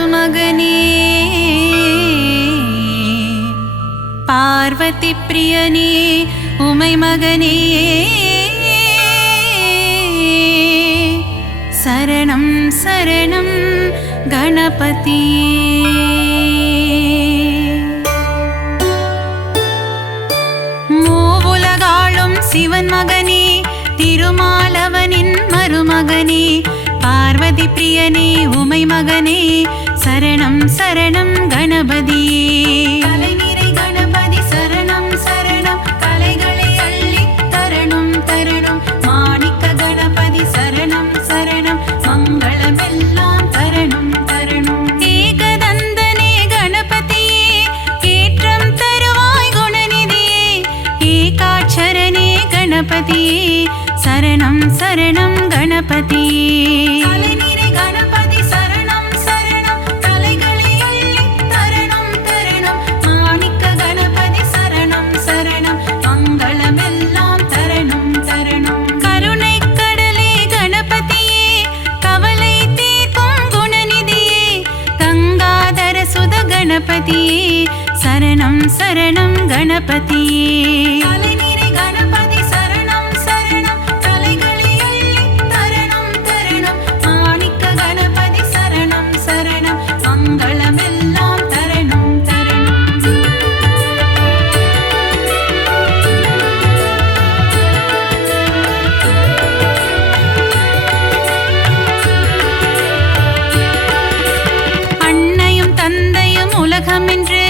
மருமகனே பார்வதி பிரியனே உமை மகனே சரணம் சரணம் கணபதியே. மூவுலகாளும் சிவன் மகனே திருமாலவனின் மருமகனே பார்வதி பிரியனே உமை மகனே சரணம் சரணம் கணபதியே. கலைநிறை கணபதி சரணம் சரணம் கலைகளை அள்ளி தரணும் தரணும் மாணிக்க கணபதி சரணம் சரணம் மங்களமெல்லாம் தரணும் தரணும். ஏகதந்தனே கணபதியே ஏற்றம் தருவாய் குணநிதியே ஏகாட்சரனே கணபதியே சரணம் சரணம் கணபதியே. கலைநிறை கணபதி சரணம் சரணம் கலைகளை அள்ளி தரணும் தரணும் மாணிக்க கணபதி சரணம் சரணம் மங்களமெல்லாம் தரணும் தரணும். கருணை கடலே கணபதியே கவலை தீர்க்கும் குணநிதியே கங்காதர சுத கணபதியே சரணம் சரணம் கணபதியே. கலைநிறை கணபதி சரணம் சரணம் கலைகளை அள்ளி தரணும் தரணும் மாணிக்க கணபதி சரணம் சரணம் மங்களமெல்லாம் தரணும் தரணும். அன்னையும் தந்தையும் உலகமென்று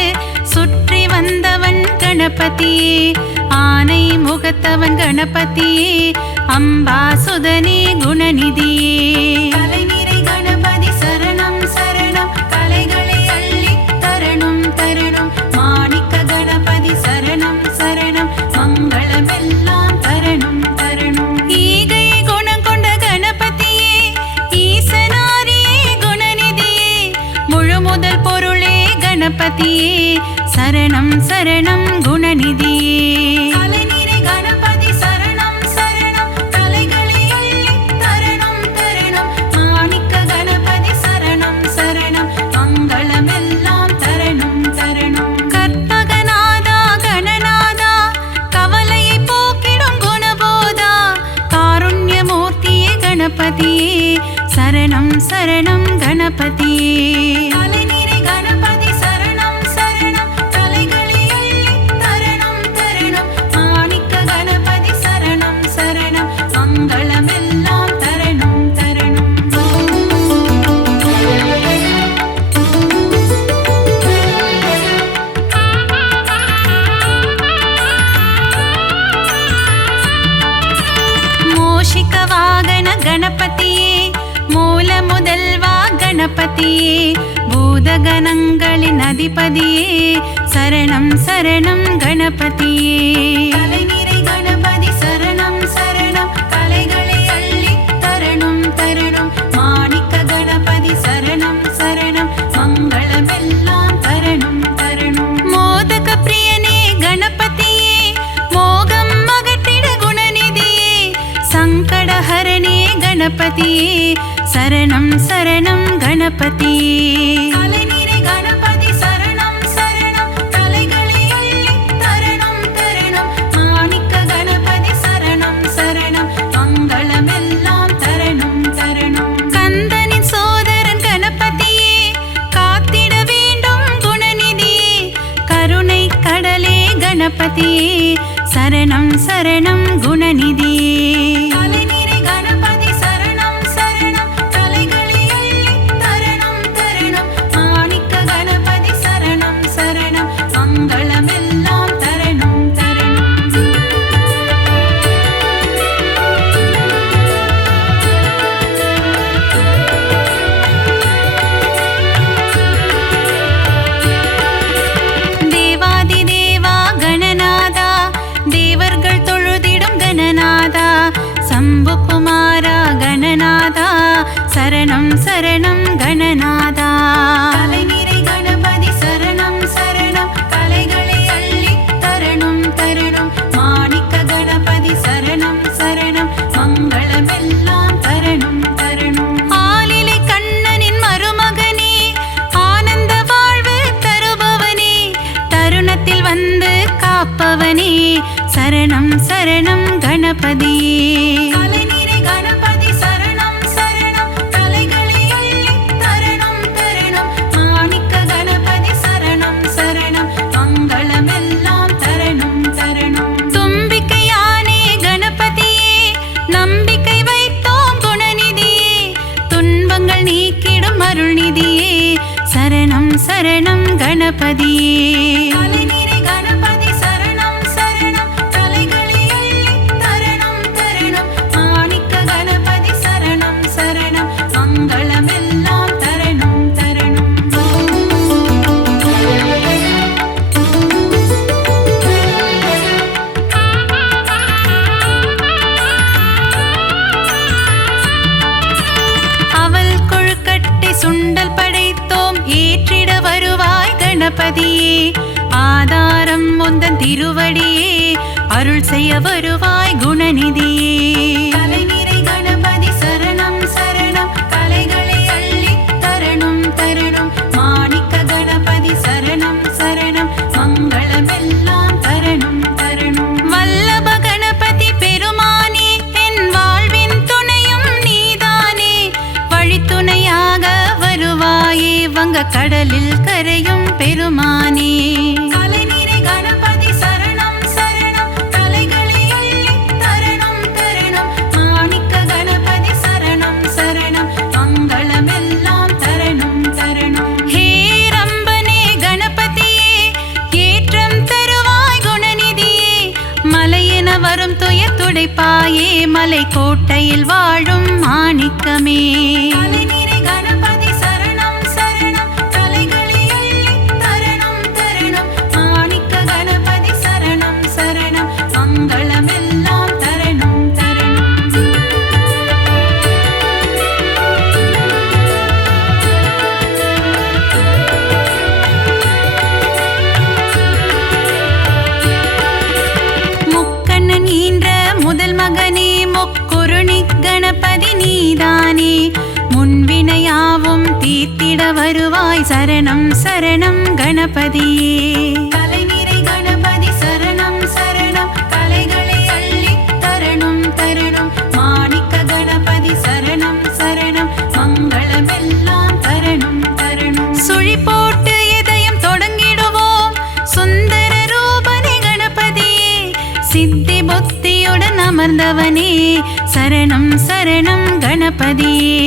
சுற்றி வந்தவன் கணபதியே ஆனை முகத்தவன் கணபதியே அம்பாசுதனே குணநிதியே. கலைநிறை கணபதி சரணம் சரணம் கலைகளை அள்ளி தரணும் தரணும் மாணிக்க கணபதி சரணம் சரணம் மங்களமெல்லாம் தரணும் தரணும். ஈகை குணம் கொண்ட கணபதியே ஈசனாரியே குணநிதியே முழுமுதல் பொருளே கணபதியே சரணம் சரணம் குணநிதியே. கலைநிறை கணபதி சரணம் சரணம் கலைகளை அள்ளி தரணும் தரணும் மாணிக்க கணபதி சரணம் சரணம் மங்களமெல்லாம் தரணும் தரணும். கற்பகநாதா கணநாதா கவலையை போக்கிடும் குணபோதா காருண்யமூர்த்தியே கணபதியே சரணம் சரணம் கணபதியே. கலைநிறை கணபதி சரணம் சரணம் கலைகளை அள்ளி தரணும் தரணும் மாணிக்க கணபதி சரணம் சரணம் மங்களமெல்லாம் தரணும் தரணும். மோஷிக வாகன கணபதியே மூல முதல்வா கணபதியே பூதகணங்களின் அதிபதியே சரணம் சரணம் கணபதியே. கலைநிறை கணபதி சரணம் சரணம் கலைகளை அள்ளி தரணும் தரணும் மாணிக்க கணபதி சரணம் சரணம் மங்களமெல்லாம் தரணும் தரணும். மோதக பிரியனே கணபதியே மோகம் அகற்றிட குணநிதியே சங்கடஹரணே கணபதியே சரணம் சரணம் கணபதியே. கலைநிறை கணபதி சரணம் சரணம் கலைகளை அள்ளி தரணும் தரணும் மாணிக்க கணபதி சரணம் சரணம் மங்களமெல்லாம் தரணும் தரணும். கந்தனின் சோதரன் கணபதியே காத்திட வேண்டும் குணநிதியே கருணை கடலே கணபதியே சரணம் சரணம் குணநிதியே. கலைநிறை கணபதி சரணம் சரணம் கலைகளை அள்ளி தரணும் தரணும் மாணிக்க கணபதி சரணம் சரணம் மங்களமெல்லாம் தரணும் தரணும். தேவாதி தேவா கணநாதா தேவர்கள் தொழுதிடும் கணநாதா சம்புகுமாரா கணநாதா சரணம் சரணம் கணநாதா. கலைநிறை கணபதி சரணம் சரணம் கலைகளை அள்ளி தரணும் தரணும் மாணிக்க கணபதி சரணம் சரணம் மங்களமெல்லாம் தரணும் தரணும். ஆலிலை கண்ணனின் மருமகனே சரணம் கணபதியே. கலைநிறை கணபதி சரணம் சரணம் கலைகளை அள்ளி தரணம் தரணம் மாணிக்க கணபதி சரணம் சரணம் மங்களமெல்லாம் தரணம் தரணம். அவல் கொழுக்கட்டை சுண்டல் படைத்தோம் ஏற்றிட வருவாய் கணபதியே. ஆதாரம் முந்தன் திருவடியே அருள் செய்ய வருவாய் குணநிதியே. கலைநிறை கணபதி சரணம் சரணம் கலைகளை அள்ளி தரணம் தரணம் மாணிக்க கணபதி சரணம் சரணம் மங்களமெல்லாம் தரணம் தரணம். வல்லப கணபதி பெருமானே என் வாழ்வின் துணையும் நீதானே. வழித்துணையாக வருவாயே வங்க கடலில் கரையும் பெருமானே. கலைநிறை கணபதி சரணம் சரணம் கலைகளை அள்ளி தரணம் தரணம் மாணிக்க கணபதி சரணம் சரணம் மங்களமெல்லாம் தரணம் தரணம். ஹே ரம்பனே கணபதியே ஏற்றம் தருவாய் குணநிதியே. மலையென வரும் துயர் துடைப்பாயே மலை கோட்டையில் வாழும் மாணிக்கமே. கலைநிறை கணபதி சரணம் சரணம் கலைகளை அள்ளி தரணம் தரணம் மாணிக்க கணபதி சரணம் சரணம் மங்களமெல்லாம் தரணம் தரணம். முக்கண்ணன் ஈன்ற முதல் மகனே முக்குருணி கணபதி நீதானே. முன்வினையாவும் தீர்த்திட வருவாய் சரணம் சரணம் கணபதியே. கலைநிறை கணபதி சரணம் சரணம் கலைகளை அள்ளி தரணம் தரணம் மாணிக்க கணபதி சரணம் சரணம் மங்களமெல்லாம் தரணம் தரணம். சுழி போட்டு இதயம் தொடங்கிடுவோம் சுந்தர ரூபனே கணபதியே. சித்தி புத்தியுடன் அமர்ந்தவனே சரணம் சரணம் கணபதியே.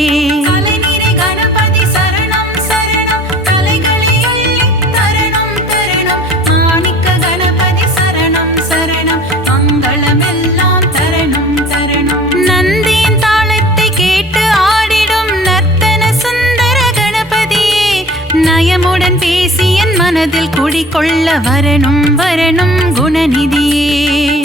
கலைநிறை கணபதி சரணம் சரணம் கலைகளை அள்ளி தரணம் தரணம் மாணிக்க கணபதி சரணம் சரணம் மங்களமெல்லாம் தரணம் தரணம். நந்தியின் தாளத்தை கேட்டு ஆடிடும் நர்த்தன சுந்தர கணபதியே. நயமுடன் பேசி என் மனதில் குடிகொள்ள வரணும் வரணும் குணநிதியே.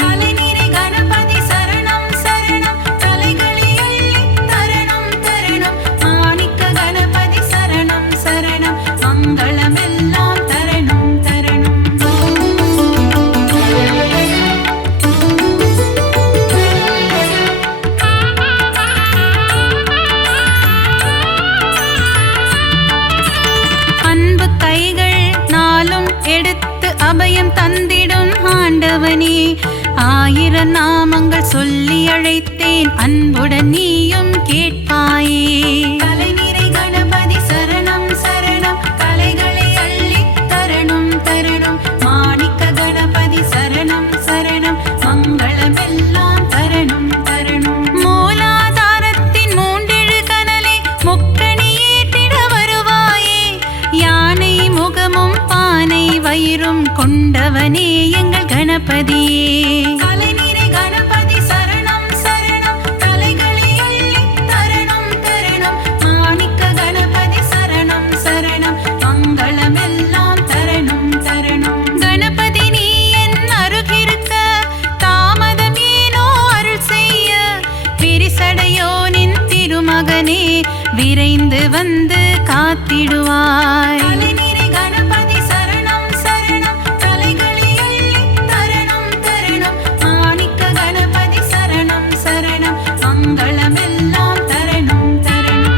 கலைநிறை கணபதி சரணம் சரணம் கலைகளை அள்ளி தரணம் தரணம் மாணிக்க கணபதி சரணம் சரணம் மங்களமெல்லாம் தரணம் தரணம். அன்பு கைகள் நாளும் எடுத்து அபயம் தந்திடும் ஆண்டவனே. ஆயிரம் நாமங்கள் சொல்லி அழைத்தேன் அன்புடன் நீயும் கேட்பாயே. கலைநிறை கணபதி சரணம் சரணம் கலைகளை அள்ளி தரணம் தரணம் மாணிக்க கணபதி சரணம் சரணம் மங்களமெல்லாம் தரணம் தரணம். மூலாதாரத்தின் மூண்டெழு கனலை முக்கணி ஏற்றிட வருவாயே. யானை முகமும் பானை வயிறும் கொண்டவனே எங்கள் கணபதியே. கலைநிறை கணபதி சரணம் சரணம் கலைகளை அள்ளி தரணம் தரணம் மாணிக்க கணபதி சரணம் சரணம் மங்களமெல்லாம் தரணம் தரணம். கணபதி நீ என் அருகிருக்க தாமதம் ஏனோ அருள் செய்ய. விரிசடையோனின் திருமகனே விரைந்து வந்து காத்திடுவாய். கலைநிறை கணபதி சரணம் சரணம் கலைகளை அள்ளி தரணம் தரணம் மாணிக்க கணபதி சரணம் சரணம் மங்களமெல்லாம் தரணம் தரணம்.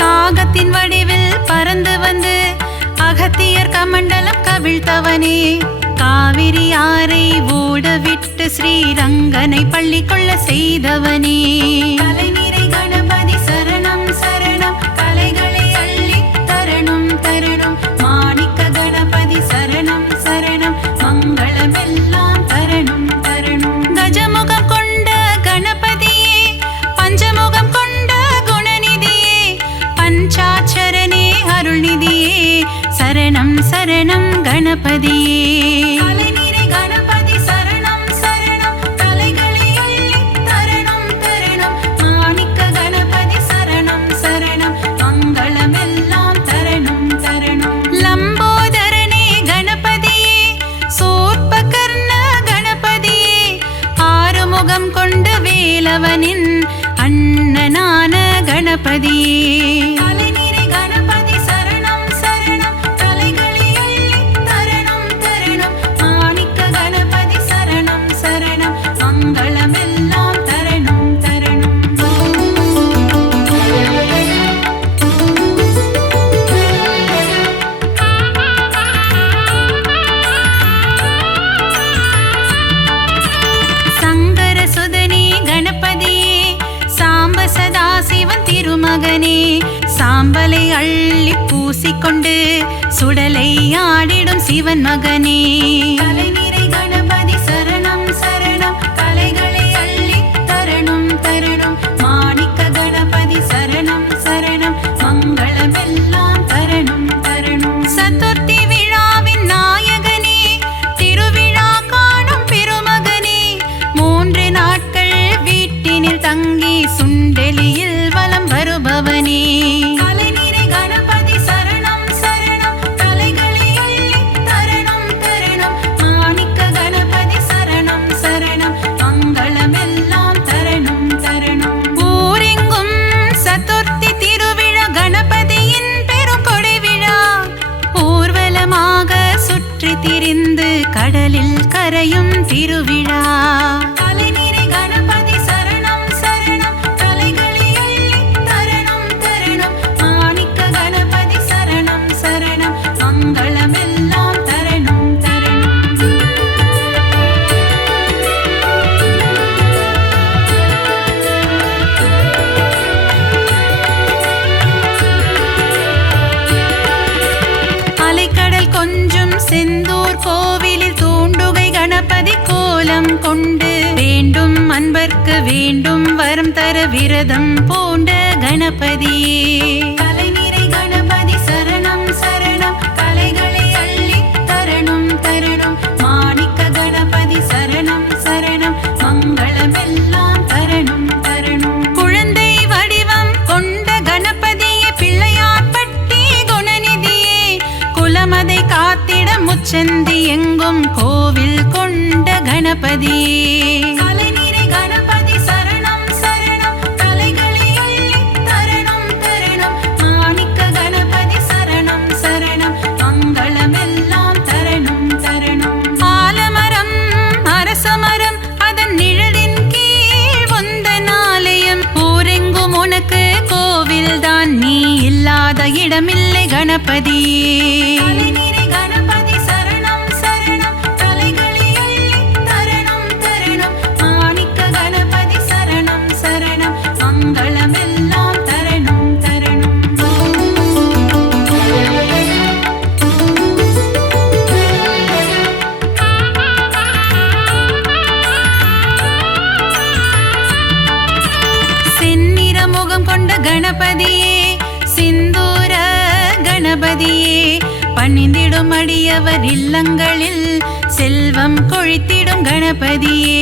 காகத்தின் வடிவில் பறந்து வந்து அகத்தியர் கமண்டலம் கவிழ்த்தவனே. காவிரி ஆரை ஓடவிட்டு ஸ்ரீரங்கனை பள்ளி கொள்ள செய்தவனே. கலைநிறை கணபதி சரணம் சரணம் கலைகளை அள்ளி தரணம் தரணம் மாணிக்க கணபதி சரணம் சரணம் மங்களமே படைத்தவனின் அண்ணனான கணபதியே. தலைநிறை கணபதி சரணம் சரணம், தலைகளை அள்ளி தரணம் தரணம். மாணிக்க கணபதி சரணம் சரணம், மங்களமெல்லாம் தரணம் தரணம். சங்கர சுதனே கணபதியே, சாம்ப சதாசிவன் திருமகனே, சாம்பலை அள்ளி பூசிக்கொண்டு சுடலை ஆடிடும் சிவன் மகனே. தலைநிறை கணபதி சரணம் சரணம், தலைகளை அள்ளி தரணம் தரணம். மாணிக்க கணபதி சரணம் சரணம், மங்களமெல்லாம் தரணம் தரணம். சதுர்த்தி விழாவின் நாயகனே, திருவிழா காணும் பெருமகனே, 3 நாட்கள் வீட்டினில் தங்கி சுண்டெலியில் வலம் வருபவனே. தலைநிறை கணபதி சரணம் சரணம், தலைகளை அள்ளி தரணம் தரணம். மாணிக்க கணபதி சரணம் சரணம், மங்களமெல்லாம் தரணம் தரணம். ஊரெங்கும் சதுர்த்தி திருவிழா, கணபதியின் பெரும் கொடை விழா. ஊர்வலமாக சுற்றி திரிந்து கடலில் கரையும் திருவிழா. தலைநிறை கணபதி சரணம் சரணம், தலைகளை அள்ளி தரணம் தரணம். மாணிக்க கணபதி சரணம் சரணம், மங்களமெல்லாம் தரணம் தரணம். அலைக்கடல் கொஞ்சும் செந்தூர் கோவிலில் தூண்டுகை கணபதி கோலம் கொண்டு வேண்டும் அன்பர்க்கு வேண்டும் வரம் தர விரதம் பூண்ட கணபதியே. தலைநிறை கணபதி சரணம் சரணம், தலைகளை அள்ளி தரணம் தரணம். மாணிக்க கணபதி சரணம் சரணம், மங்களமெல்லாம் தரணம் தரணம். குழந்தை வடிவம் கொண்ட கணபதியே, பிள்ளையார்பட்டி குணநிதியே, குலமதை காத்திட முச்சந்தி எங்கும் கோவில் கொண்ட கணபதியே. தலைநிறை கணபதி சரணம் சரணம், தலைகளை அள்ளி தரணம் தரணம். மாணிக்க கணபதி சரணம் சரணம், மங்களமெல்லாம் தரணம் தரணம். ஆலமரம் அரசமரம் அதன் நிழலின் கீழ் உந்தன் ஆலயம். ஊரெங்கும் உனக்கு கோவில்தான், நீ இல்லாத இடமில்லை கணபதியே. தலைநிறை கணபதி சரணம் சரணம், தலைகளை அள்ளி தரணம் தரணம். மாணிக்க கணபதி சரணம் சரணம், மங்களமெல்லாம் தரணம் தரணம். செந்நிற முகம் கொண்ட கணபதியே, சிந்தூர கணபதியே, பணிந்திடும் அடியவர் இல்லங்களில் செல்வம் கொழித்திடும் கணபதியே.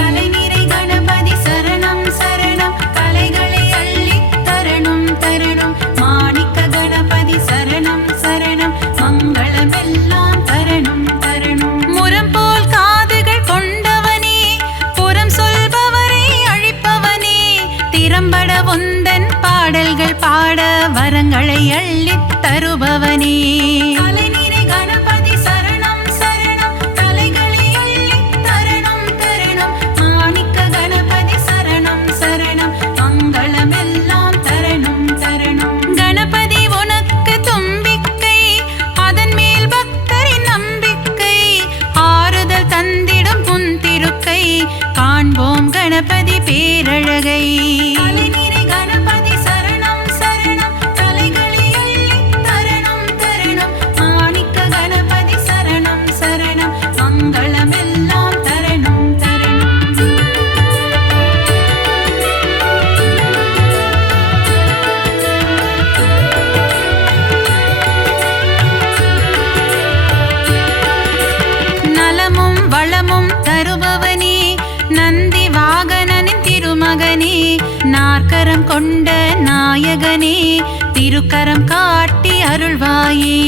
தலைநிறை கணபதி சரணம் சரணம், தலைகளை அள்ளி தரணம் தரணம். மாணிக்க கணபதி சரணம் சரணம், மங்களமெல்லாம் தரணம் தரணம். முரம் போல் காதுகள் கொண்டவனே, புறம் சொல்பவரை அழிப்பவனே, திறம்பட உந்தன் பாடல்கள் பாட வரங்களை அள்ளித் தருபவனே. தலைநிறை கணபதி சரணம் சரணம், தலைகளை அள்ளி தரணம் தரணம். மாணிக்க கணபதி சரணம் சரணம், மங்களமெல்லாம் தரணம் தரணம். கணபதி உனக்கு தும்பிக்கை, அதன் மேல் பக்தரின் நம்பிக்கை. ஆறுதல் தந்திடும் புன் திருக்கை, காண்போம் கணபதி பேரழகை. தலைநிறை கணபதி சரணம் சரணம், தலைகளை அள்ளி தரணம் தரணம். மாணிக்க கணபதி சரணம் சரணம், மங்களமெல்லாம் தரணம் தரணம். நலமும் வளமும் தருபவனே, நந்தி வாகனனின் திருமகனே, நாற்கரம் கொண்ட நாயகனே, திருக்கரம் காட்டி அருள்வாயே.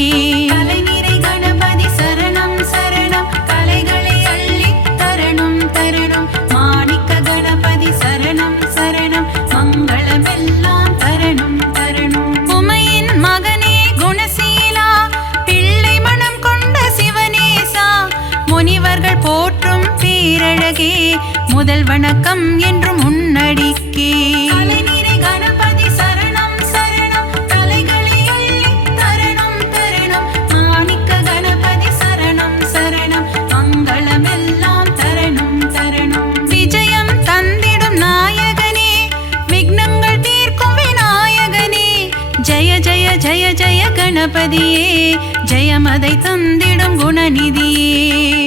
தலைநிறை கணபதி சரணம் சரணம், தலைகளை அள்ளி தரணம் தரணம். மாணிக்க கணபதி சரணம் முனிவர்கள் போற்றும் பேரழகே முதல் வணக்கம் என்றும் முன்னடிக்கே. அலைநீரை கணபதி சரணம் சரணம் தலைகளை அள்ளி தரணம் தரணம் மாணிக்க கணபதி சரணம் சரணம் மங்களமெல்லாம் தரணும் தரணும். விஜயம் தந்திடும் நாயகனே விக்னங்கள் தீர்க்கும் விநாயகனே ஜெய ஜெய ஜெய ஜெய கணபதியே ஜெயமதை தந்திடும் குணநிதியே.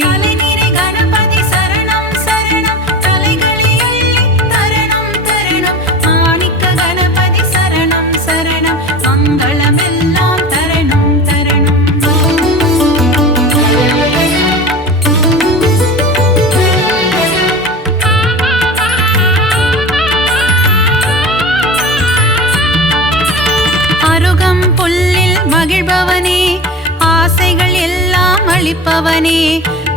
அலைநீரை கணபதி சரணம் சரணம் தலைகளை அள்ளி தரணம் தரணம் மாணிக்க கணபதி சரணம் சரணம் மங்களமெல்லாம் தரணும் தரணும். அருகம் புல்லில் மகிழ்பவனே ஆசைகள் எல்லாம் அளிப்பவனே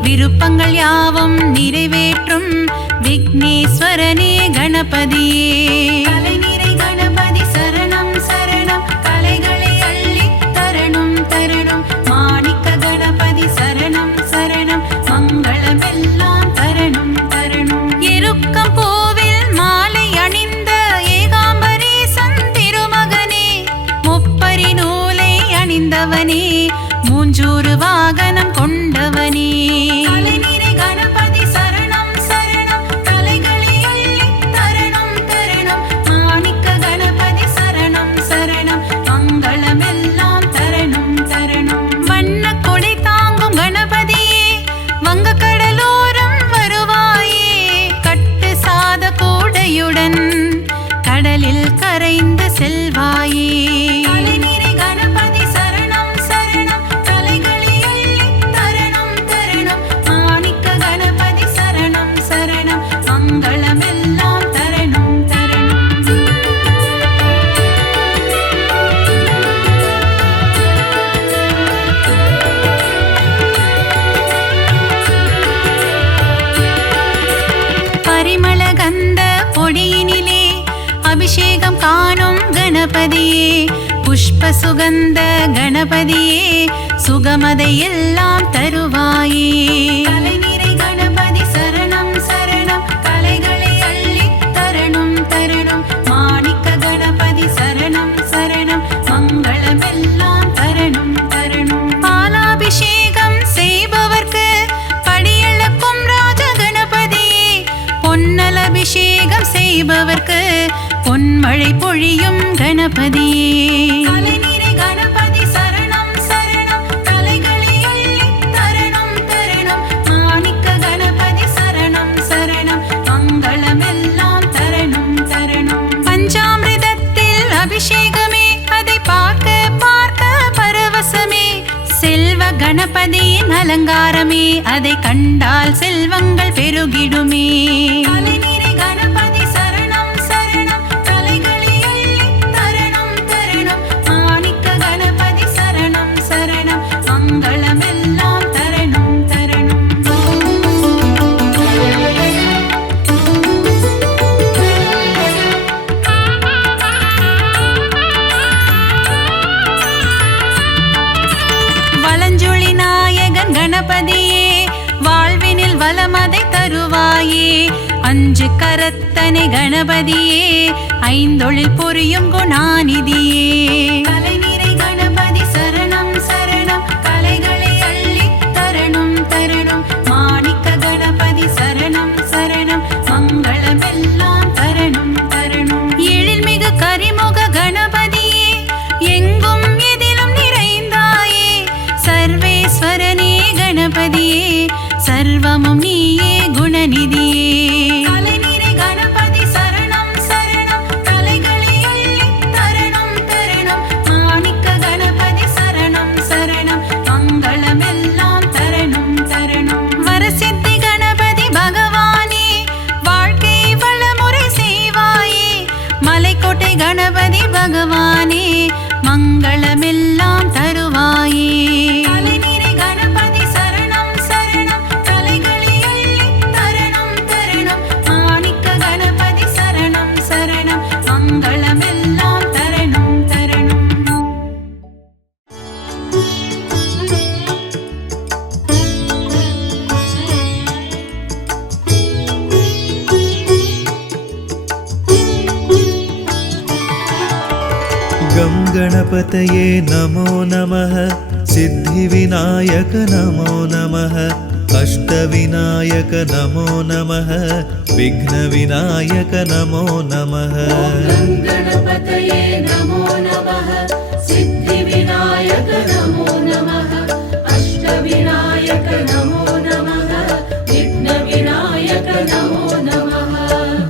விருப்பங்கள் யாவும் நிறைவேற்றும் விக்னேஸ்வரனே கணபதியே. அலைநீரை கணபதி சரணம் சரணம் கலைகளை அள்ளி தரணும் தரணும் மாணிக்க கணபதி சரணம் சரணம் மங்களமெல்லாம் தரணும் தரணும். எருக்கம் பூவில் மாலை அணிந்த ஏகாம்பரேசன் திருமகனே முப்பரி நூலை அணிந்தவனே மூஞ்சூறு வாகனம் கொண்டவனே. அலைநீரை கணபதி சரணம் சரணம் தலைகளை அள்ளி தரணம் தரணம் மாணிக்க கணபதி சரணம் சரணம் மங்களமெல்லாம் தரணும் தரணும். வண்ண கொடை தாங்கும் கணபதியே வங்க கடலோரம் வருவாயே கட்டு சாத கூடையுடன் கடலில் கரைந்து செல்வாயே. அலைநீரை கணபதி சரணம் சரணம் தலைகளை அள்ளி தரணம் தரணம் மாணிக்க கணபதி சரணம் சரணம் மங்களமெல்லாம் தரணும் தரணும். பரிமள கந்த பொடியினிலே அபிஷேகம் காணும் கணபதியே புஷ்ப சுகந்த கணபதியே சுகமதை எல்லாம் தருவாயே. அலைநீரை கணபதி சரணம் சரணம் கலைகளை அள்ளி தரணும் தரணும் மாணிக்க கணபதி சரணம் சரணம் மங்களமெல்லாம் தரணும் தரணும். பாலாபிஷேகம் செய்பவர்க்கு படியளக்கும் ராஜ கணபதியே பொன்னல் அபிஷேகம் செய்பவர்க்கு பொன்மழை பொழியும் கணபதியே. அலைநீரை கணபதி சரணம் சரணம் தலைகளை அள்ளி தரணம் தரணம் மாணிக்க கணபதி சரணம் சரணம் மங்களமெல்லாம் தரணும் தரணும். பஞ்சாமிர்தத்தில் அபிஷேகமே அதை பார்க்க பார்க்க பரவசமே செல்வ கணபதியின் அலங்காரமே அதை கண்டால் செல்வங்கள் பெருகிடுமே. அலைநீரை கணபதி சரணம் சரணம் தலைகளை அள்ளி தரணம் தரணம் மாணிக்க கணபதி சரணம் சரணம் மங்களமெல்லாம் தரணும் தரணும். வலஞ்சுழி நாயகன் கணபதியே வாழ்வினில் வளமதை தருவாயே அஞ்சு கரத்தனை கணபதியே ஐந்தொழில் புரியும் குணாநிதியே. அலைநீரை கணபதி சரணம் சரணம் கலைகளை அள்ளி தரணும் தரணும் மாணிக்க கணபதி சரணம் சரணம் மங்களமெல்லாம் தரணும் தரணும். எழில்மிகு கரிமுக கணபதியே எங்கும் எதிலும் நிறைந்தாயே சர்வேஸ்வரனே கணபதியே சர்வமும் நீயே குணநிதியே. அலைநீரை கணபதி சரணம் சரணம் தலைகளை அள்ளி தரணம் தரணம் மாணிக்க கணபதி சரணம் சரணம் மங்களமெல்லாம் தரணும் தரணும். வரசித்தி கணபதி பகவானே வாழ்க்கை வளமுறை செய்வாயே மலைக்கோட்டை கணபதி பகவானே மங்களமெல்லாம் தருவாயே. அலைநீரை கணபதி சரணம் சரணம் தலைகளை அள்ளி தரணம் தரணம் गणपतये नमो नमः सिद्धिविनायक नमो नमः अष्टविनायक नमो नमः विघ्नविनायक नमो नमः गणपतये नमो नमः सिद्धिविनायक नमो नमः अष्टविनायक नमो नमः विघ्नविनायक नमो नमः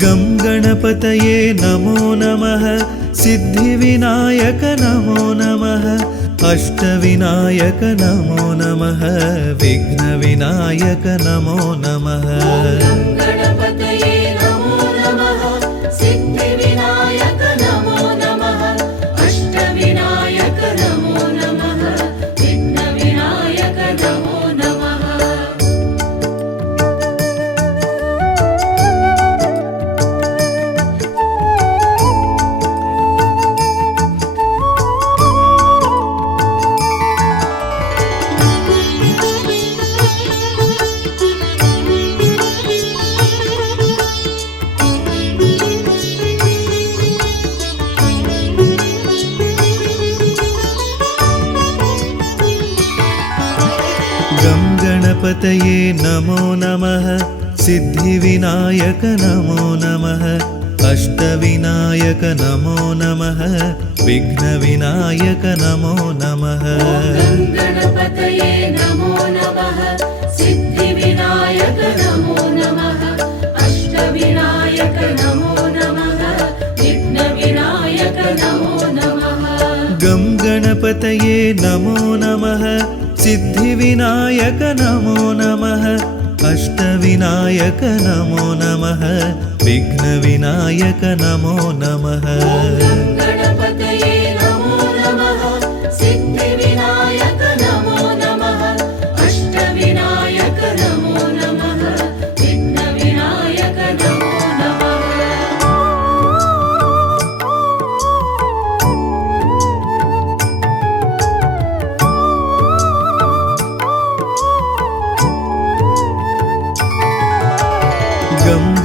गं गणपतये नमो नमः सिद्धिविनायक नमो नमः अष्टविनायक नमो नमः विघ्नविनायक नमो नमः गणपतये नमो नमः सिद्धिविनायक नमो नमः अष्टविनायक नमो नमः विघ्नविनायक नमो नमः गं गणपतये नमो नमः सिद्धिविनायक नमो नमः अष्टविनायक नमो नमः विघ्नविनायक नमो नमः गणपतये नमो नमः सिद्धिविनायक नमो नमः अष्टविनायक नमो नमः विघ्नविनायक नमो नमः गं गणपतये नमो नमः सिद्धिविनायक नमो नमः अष्टविनायक नमो नमः विघ्नविनायक नमो नमः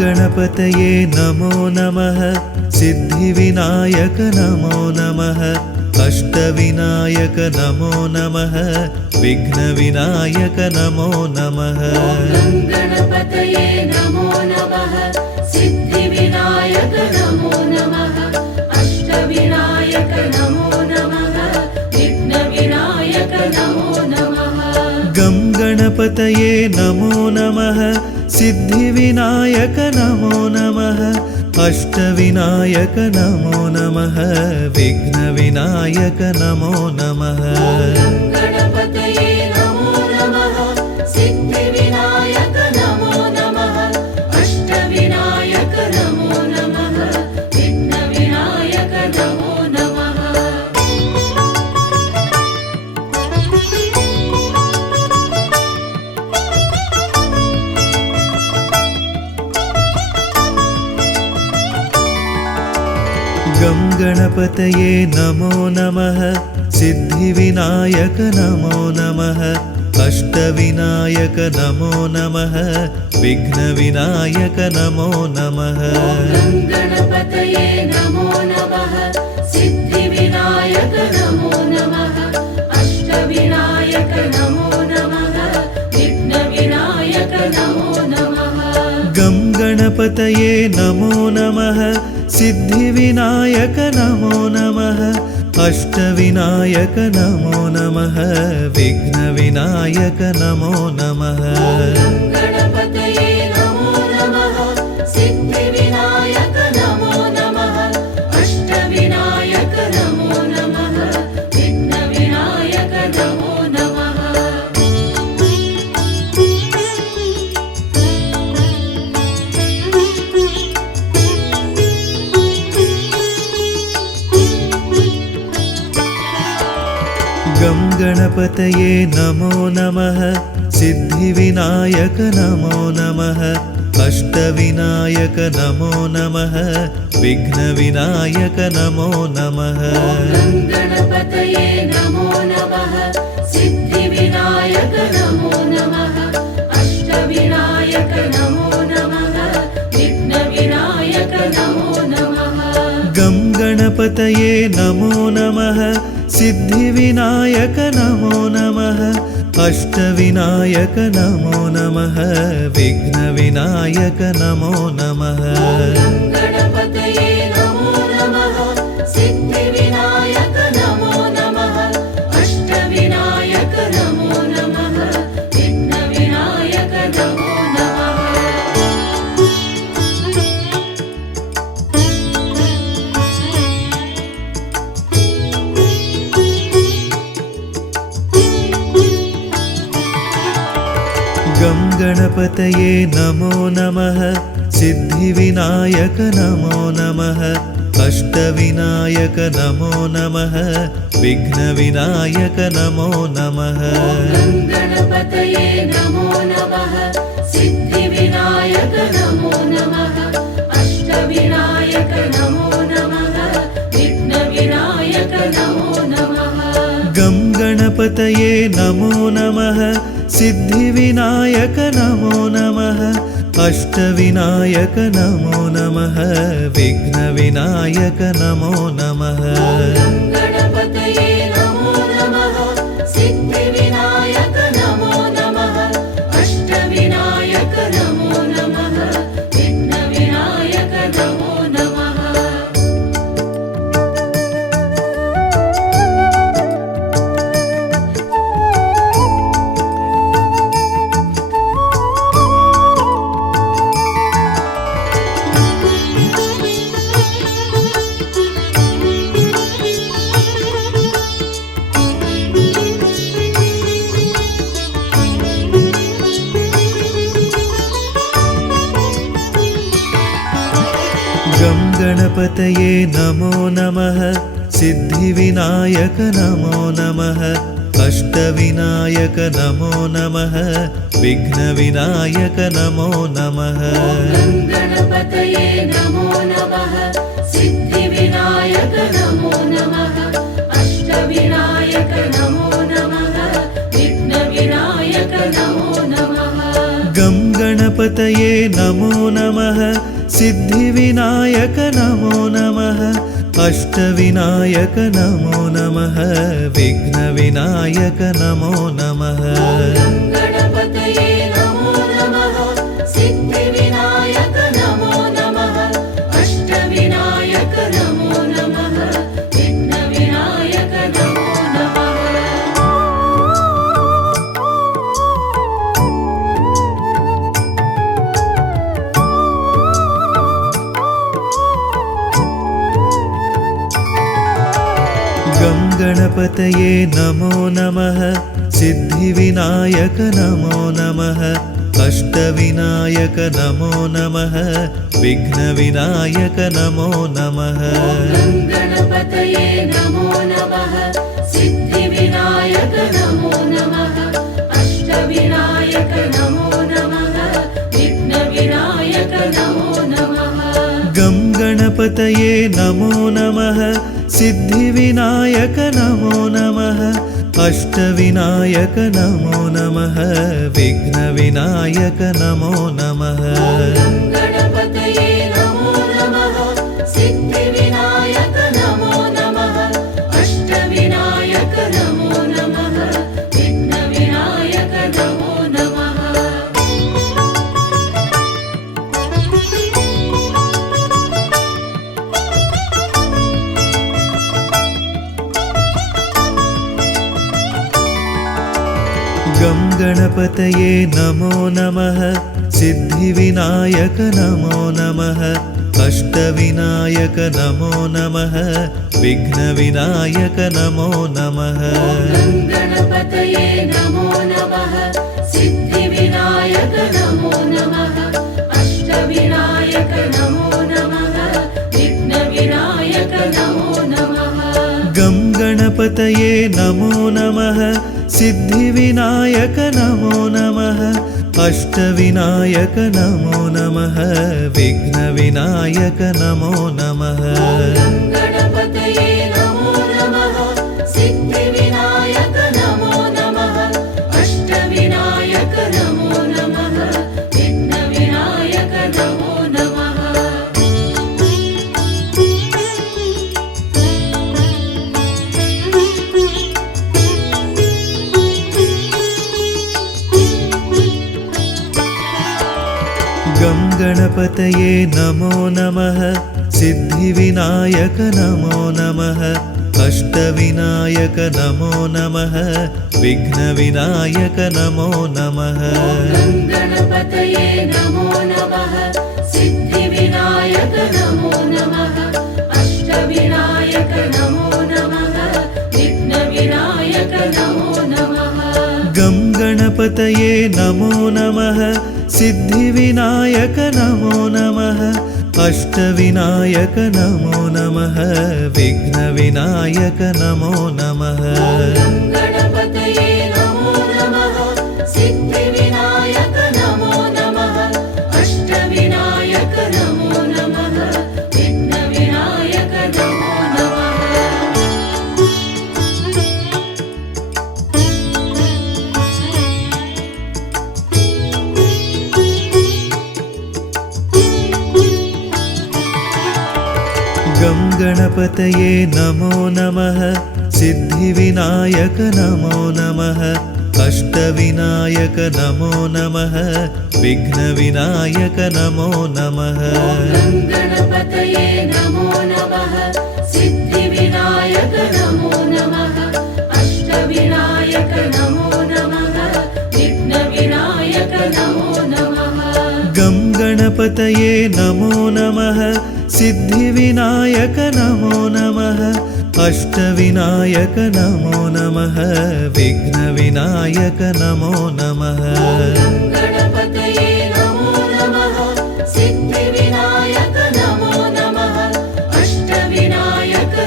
गणपतये नमो नमः सिद्धिविनायक नमो नमः अष्टविनायक नमो नमः विघ्नविनायक नमो नमः गं गणपतये नमो नमः सिद्धिविनायक नमो नमः अष्टविनायक नमो नमः विघ्नविनायक नमो नमः गणपतये नमो नमः सिद्धिविनायक नमो नमः अष्टविनायक नमो नमः विघ्नविनायक नमो नमः गं गणपतये नमो नमः सिद्धिविनायक नमो नमः अष्टविनायक नमो नमः विघ्नविनायक नमो नमः गणपतये नमो नमः सिद्धिविनायक नमो नमः अष्टविनायक नमो नमः विघ्नविनायक नमो नमः गं गणपतये नमो नमः सिद्धिविनायक नमो नमः अष्टविनायक नमो नमः विघ्नविनायक नमो नमः गणपतये नमो नमः सिद्धिविनायक नमो नमः अष्टविनायक नमो नमः विघ्नविनायक नमो नमः गं गणपतये नमो नमः सिद्धिविनायक नमो नमः अष्टविनायक नमो नमः विघ्नविनायक नमो नमः गणपतये नमो नमः सिद्धिविनायक नमो नमः अष्टविनायक नमो नमः विघ्नविनायक नमो नमः गं गणपतये नमो नमः सिद्धिविनायक नमो नमः अष्टविनायक नमो नमः विघ्नविनायक नमो नमः गणपतये नमो नमः सिद्धिविनायक नमो नमः अष्टविनायक नमो नमः विघ्नविनायक नमो नमः गं गणपतये गङ्गणपतये नमो नमः सिद्धिविनायक नमो नमः अष्टविनायक नमो नमः विघ्नविनायक नमो नमः गणपतये नमो नमः सिद्धिविनायक नमो नमः अष्टविनायक नमो नमः विघ्नविनायक नमो नमः गं गणपतये नमो नमः सिद्धिविनायक नमो नमः अष्टविनायक नमो नमः विघ्नविनायक नमो नमः गणपतये नमो नमः सिद्धिविनायक नमो नमः अष्टविनायक नमो नमः विघ्नविनायक नमो नमः गं गणपतये नमो नमः सिद्धिविनायक नमो नमः अष्टविनायक नमो नमः विघ्नविनायक नमो नमः गणपतये नमो नमः सिद्धिविनायक नमो नमः अष्टविनायक नमो नमः विघ्नविनायक नमो नमः गं गणपतये नमो नमः सिद्धिविनायक नमो नमः अष्टविनायक नमो नमः विघ्नविनायक नमो नमः गणपतये नमो नमः सिद्धिविनायक नमो नमः अष्टविनायक नमो नमः विघ्नविनायक नमो नमः गं गणपतये नमो नमः सिद्धिविनायक नमो नमः अष्टविनायक नमो नमः विघ्नविनायक नमो नमः गणपतये नमो नमः सिद्धिविनायक नमो नमः अष्टविनायक नमो नमः विघ्नविनायक नमो नमः गं गणपतये नमो नमः सिद्धिविनायक नमो नमः अष्टविनायक नमो नमः विघ्नविनायक नमो नमः गणपतये नमो नमः सिद्धिविनायक नमो नमः अष्टविनायक नमो नमः विघ्नविनायक नमो नमः गं गणपतये नमो नमः सिद्धिविनायक नमो नमः अष्टविनायक नमो नमः विघ्नविनायक नमो नमः गणपतये नमो नमः सिद्धिविनायक नमो नमः अष्टविनायक नमो नमः विघ्नविनायक नमो नमः गं गणपतये नमो नमः सिद्धिविनायक नमो नमः अष्टविनायक नमो नमः विघ्नविनायक नमो नमः गणपतये नमो नमः सिद्धिविनायक नमो नमः अष्टविनायक नमो नमः विघ्नविनायक नमो नमः गं गणपतये नमो नमः सिद्धिविनायक नमो नमः अष्टविनायक नमो नमः विघ्नविनायक नमो नमः गणपतये नमो नमः सिद्धिविनायक नमो नमः अष्टविनायक नमो नमः विघ्नविनायक नमो नमः गं गणपतये नमो नमः सिद्धिविनायक नमो नमः अष्टविनायक नमो नमः विघ्नविनायक नमो नमः गं गणपतये नमो नमः सिद्धिविनायक नमो नमः अष्टविनायक नमो नमः विघ्नविनायक नमो नमः गं गणपतये नमो नमः सिद्धिविनायक नमो नमः अष्टविनायक नमो नमः विघ्नविनायक नमो नमः गं गणपतये नमो नमः सिद्धिविनायक नमो नमः अष्टविनायक नमो नमः विघ्नविनायक नमो नमः गं गणपतये नमो नमः सिद्धिविनायक नमो नमः अष्टविनायक नमो नमः विघ्नविनायक नमो नमः गं गणपतये नमो नमः सिद्धिविनायक नमो नमः अष्टविनायक नमो नमः विघ्नविनायक नमो नमः गं गणपतये नमो नमः सिद्धिविनायक नमो नमः अष्टविनायक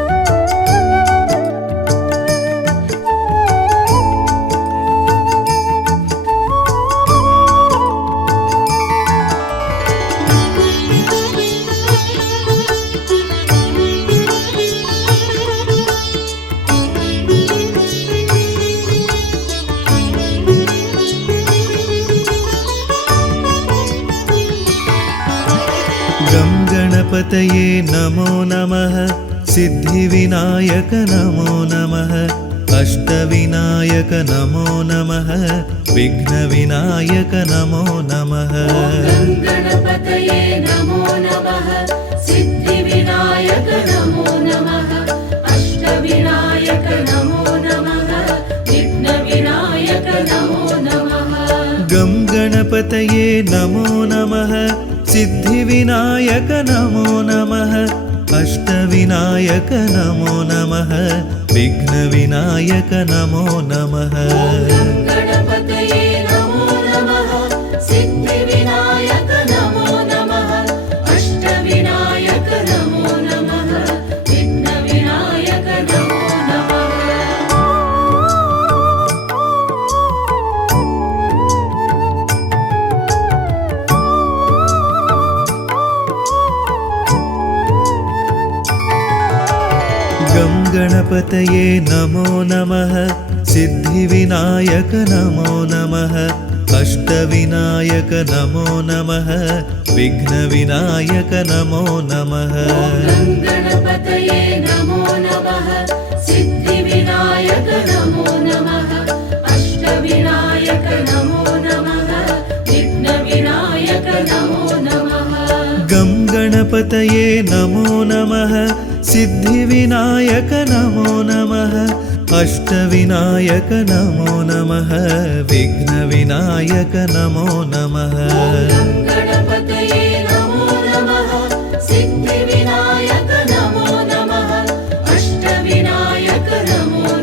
नमो नमः विघ्नविनायक नमो नमः गं गणपतये नमो नमः सिद्धिविनायक नमो नमः अष्टविनायक नमो नमः विघ्नविनायक नमो नमः गं गणपतये नमो नमः सिद्धिविनायक नमो नमः अष्टविनायक नमो नमः विघ्नविनायक नमो नमः गं गणपतये नमो नमः सिद्धिविनायक नमो नमः अष्टविनायक नमो नमः विघ्नविनायक नमो नमः गं गणपतये नमो नमः सिद्धिविनायक नमो नमः अष्टविनायक नमो नमः विघ्नविनायक नमो नमः गं गणपतये नमो नमः सिद्धिविनायक नमो नमः अष्टविनायक नमो नमः विघ्नविनायक नमो नमः गं गणपतये नमो नमः सिद्धिविनायक नमो नमः अष्टविनायक नमो नमः विघ्नविनायक नमो नमः गं गणपतये नमो नमः सिद्धिविनायक नमो नमः अष्टविनायक नमो नमः विघ्नविनायक नमो नमः गं गणपतये नमो नमः सिद्धिविनायक नमो नमः अष्टविनायक नमो नमः विघ्नविनायक नमो नमः गं गणपतये नमो नमः सिद्धिविनायक नमो नमः अष्टविनायक नमो नमः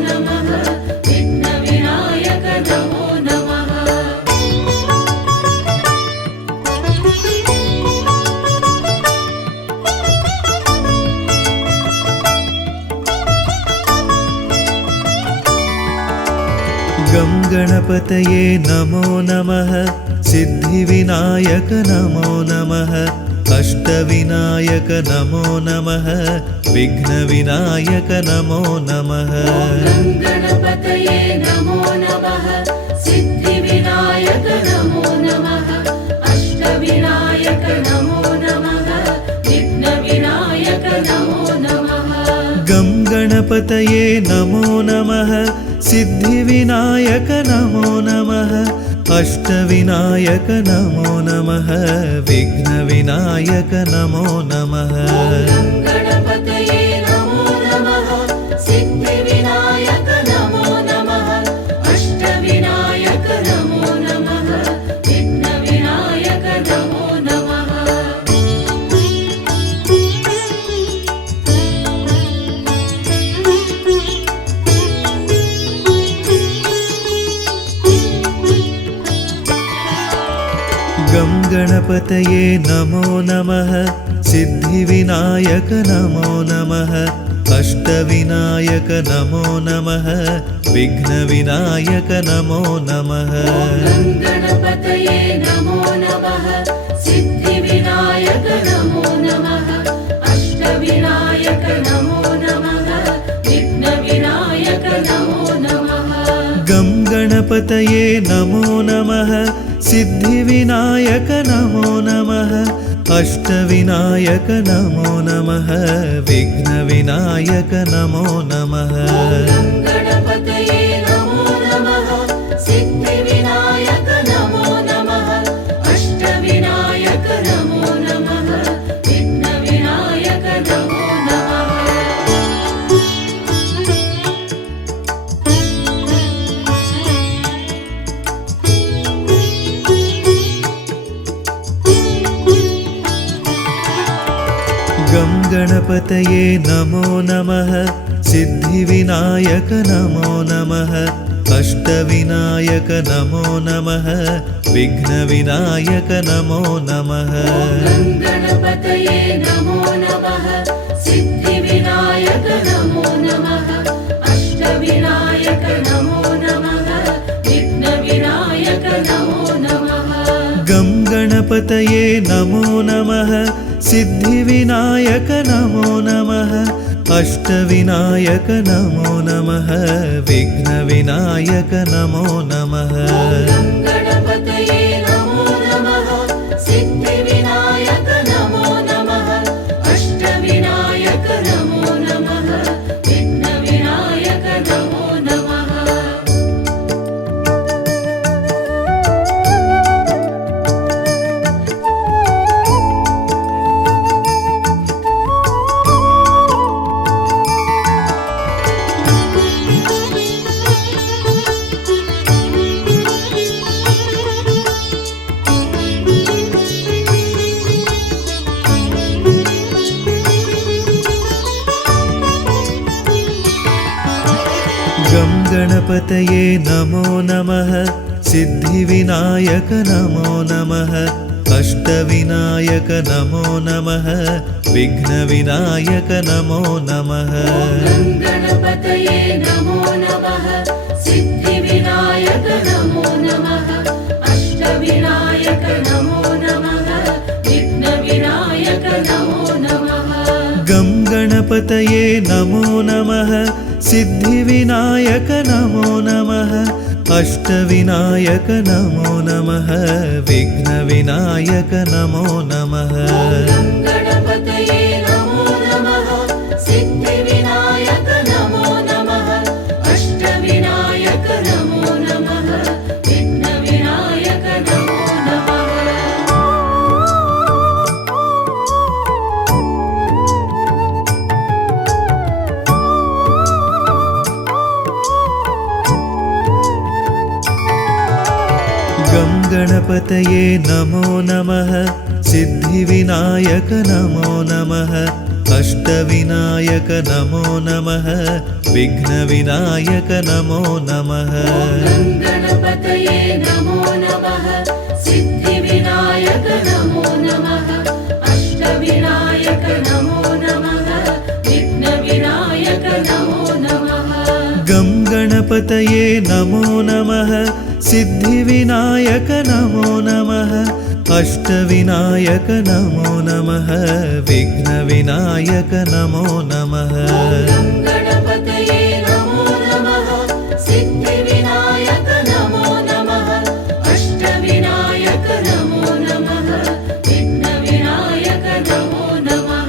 विघ्नविनायक नमो नमः गं गणपतये नमो नमः सिद्धिविनायक नमो नमः अष्टविनायक नमो नमः विघ्नविनायक नमो नमः गं गणपतये नमो नमः सिद्धिविनायक नमो नमः अष्टविनायक नमो नमः विघ्नविनायक नमो नमः गं गणपतये गङ्गणपतये नमो नमः सिद्धिविनायक नमो नमः अष्टविनायक नमो नमः विघ्नविनायक नमो नमः गणपतये नमो नमः सिद्धिविनायक नमो नमः अष्टविनायक नमो नमः विघ्नविनायक नमो नमः गं गणपतये नमो नमः सिद्धिविनायक नमो नमः अष्टविनायक नमो नमः विघ्नविनायक नमो नमः गणपतये नमो नमः सिद्धिविनायक नमो नमः अष्टविनायक नमो नमः विघ्नविनायक नमो नमः गं गणपतये नमो नमः सिद्धिविनायक नमो नमः अष्टविनायक नमो नमः विघ्नविनायक नमो नमः गणपतये नमो नमः सिद्धिविनायक नमो नमः अष्टविनायक नमो नमः विघ्नविनायक नमो नमः गं गणपतये नमो नमः सिद्धिविनायक नमो नमः अष्टविनायक नमो नमः विघ्नविनायक नमो नमः गणपतये नमो नमः सिद्धिविनायक नमो नमः अष्टविनायक नमो नमः विघ्नविनायक नमो नमः गं गणपतये नमो नमः सिद्धिविनायक नमो नमः अष्टविनायक नमो नमः विघ्नविनायक नमो नमः गणपतये नमो नमः सिद्धिविनायक नमो नमः अष्टविनायक नमो नमः विघ्नविनायक नमो नमः गं गणपतये नमो नमः सिद्धिविनायक नमो नमः अष्टविनायक नमो नमः विघ्नविनायक नमो नमः गणपतये नमो नमः सिद्धिविनायक नमो नमः अष्टविनायक नमो नमः विघ्नविनायक नमो नमः गं गणपतये नमो नमः सिद्धिविनायक नमो नमः अष्टविनायक नमो नमः विघ्नविनायक नमो नमः गणपतये नमो नमः सिद्धिविनायक नमो नमः अष्टविनायक नमो नमः विघ्नविनायक नमो नमः गं गणपतये नमो नमः सिद्धिविनायक नमो नमः अष्टविनायक नमो नमः विघ्नविनायक नमो नमः गणपतये नमो नमः सिद्धिविनायक नमो नमः अष्टविनायक नमो नमः विघ्नविनायक नमो नमः गं गणपतये नमो नमः सिद्धिविनायक नमो नमः अष्टविनायक नमो नमः विघ्नविनायक नमो नमः गणपतये नमो नमः सिद्धिविनायक नमो नमः अष्टविनायक नमो नमः विघ्नविनायक नमो नमः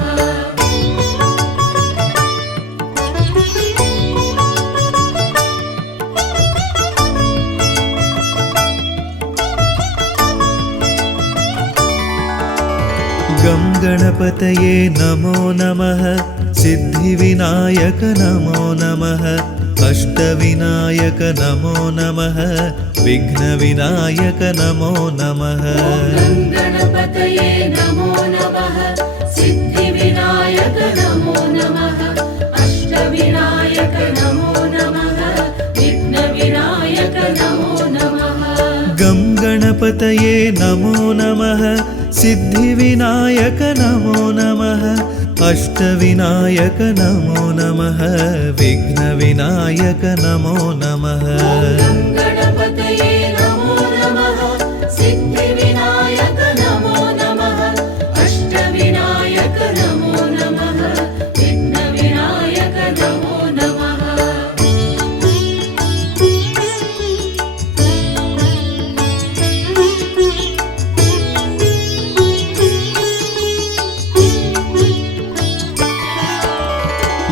गणपतये नमो नमः सिद्धिविनायक नमो नमः अष्टविनायक नमो नमः विघ्नविनायक नमो नमः गणपतये नमो नमः सिद्धिविनायक नमो नमः अष्टविनायक नमो नमः विघ्नविनायक नमो नमः गं गणपतये नमो नमः सिद्धिविनायक नमो नमः अष्टविनायक नमो नमः विघ्नविनायक नमो नमः गणपतये नमो नमः सिद्धिविनायक नमो नमः अष्टविनायक नमो नमः विघ्नविनायक नमो नमः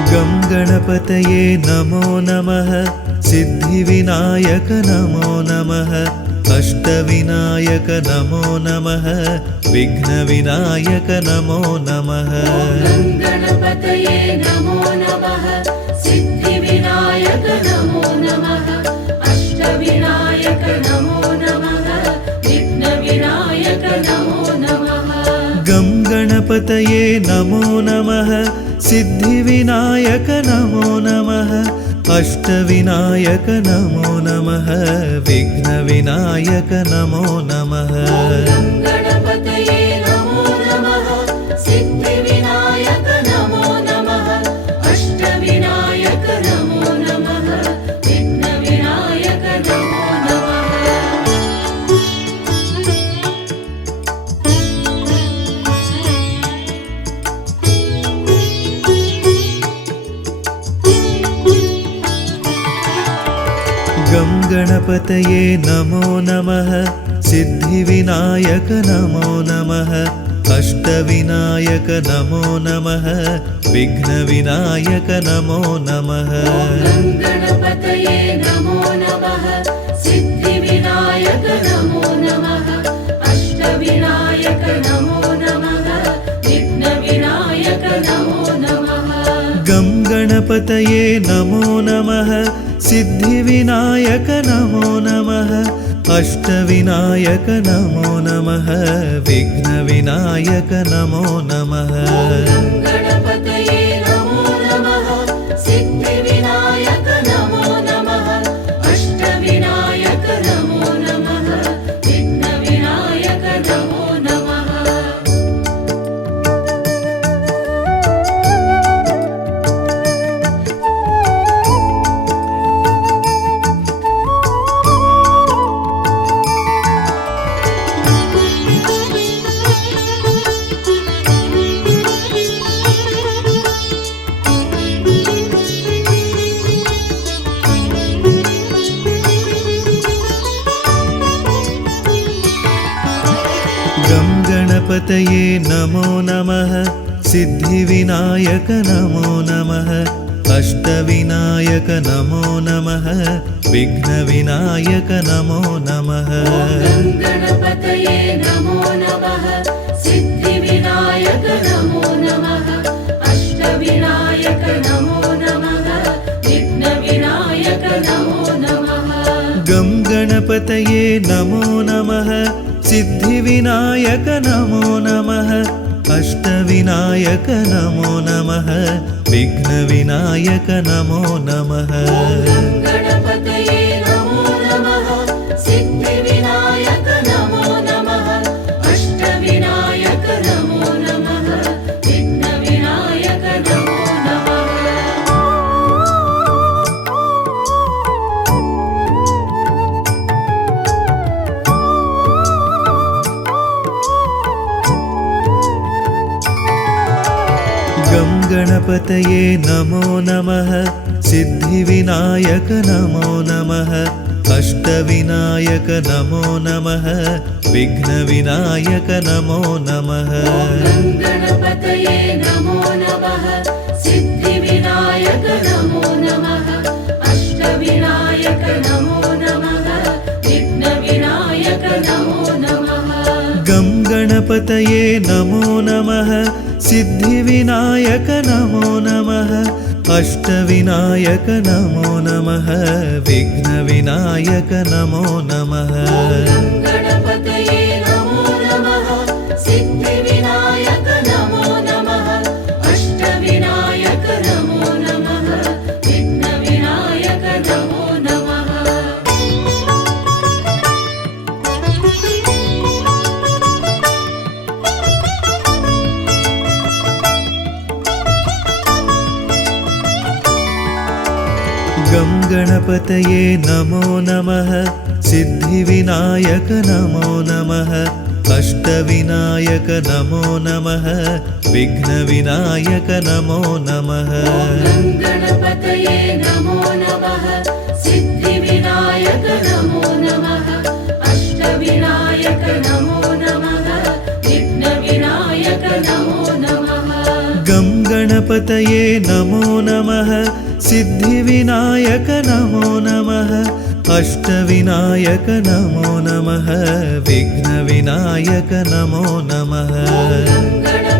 गं गणपतये नमो नमः सिद्धिविनायक नमो नमः अष्टविनायक नमो नमः विघ्नविनायक नमो नमः गणपतये नमो नमः सिद्धिविनायक नमो नमः अष्टविनायक नमो नमः विघ्नविनायक नमो नमः गं गणपतये नमो नमः सिद्धिविनायक नमो नमः अष्टविनायक नमो नमः विघ्नविनायक नमो नमः गणपतये नमो नमः सिद्धिविनायक नमो नमः अष्टविनायक नमो नमः विघ्नविनायक नमो नमः गं गणपतये नमो नमः सिद्धिविनायक नमो नमः अष्टविनायक नमो नमः विघ्नविनायक नमो नमः गणपतये नमो नमः सिद्धिविनायक नमो नमः अष्टविनायक नमो नमः विघ्नविनायक नमो नमः गं गणपतये नमो नमः सिद्धिविनायक नमो नमः अष्टविनायक नमो नमः विघ्नविनायक नमो नमः गणपतये नमो नमः सिद्धिविनायक नमो नमः अष्टविनायक नमो नमः विघ्नविनायक नमो नमः गं गणपतये नमो नमः सिद्धिविनायक नमो नमः अष्टविनायक नमो नमः विघ्नविनायक नमो नमः गणपतये नमो नमः सिद्धिविनायक नमो नमः अष्टविनायक नमो नमः विघ्नविनायक नमो नमः गं गणपतये नमो नमः सिद्धिविनायक नमो नमः अष्टविनायक नमो नमः विघ्नविनायक नमो नमः गणपतये नमो नमः सिद्धिविनायक नमो नमः अष्टविनायक नमो नमः विघ्नविनायक नमो नमः गं गणपतये नमो नमः सिद्धिविनायक नमो नमः अष्टविनायक नमो नमः विघ्नविनायक नमो नमः गणपतये नमो नमः सिद्धिविनायक नमो नमः अष्टविनायक नमो नमः विघ्नविनायक नमो नमः गं गणपतये गङ्गणपतये नमो नमः सिद्धिविनायक नमो नमः अष्टविनायक नमो नमः विघ्नविनायक नमो नमः गणपतये नमो नमः सिद्धिविनायक नमो नमः अष्टविनायक नमो नमः विघ्नविनायक नमो नमः गं गणपतये नमो नमः सिद्धिविनायक नमो नमः अष्टविनायक नमो नमः विघ्नविनायक नमो नमः गणपतये नमो नमः सिद्धिविनायक नमो नमः अष्टविनायक नमो नमः विघ्नविनायक नमो नमः गं गणपतये नमो नमः सिद्धिविनायक नमो नमः अष्टविनायक नमो नमः विघ्नविनायक नमो नमः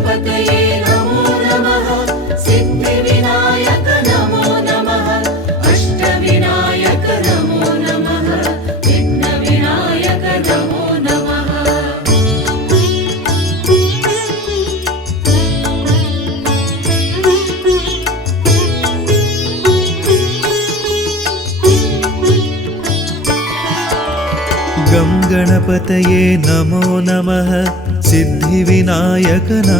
गणपतये नमो नमः सिद्धिविनायक नमो नमः अष्टविनायक नमो नमः विघ्नविनायक नमो नमः गं गणपतये नमो नमः सिद्धिविनायक नमो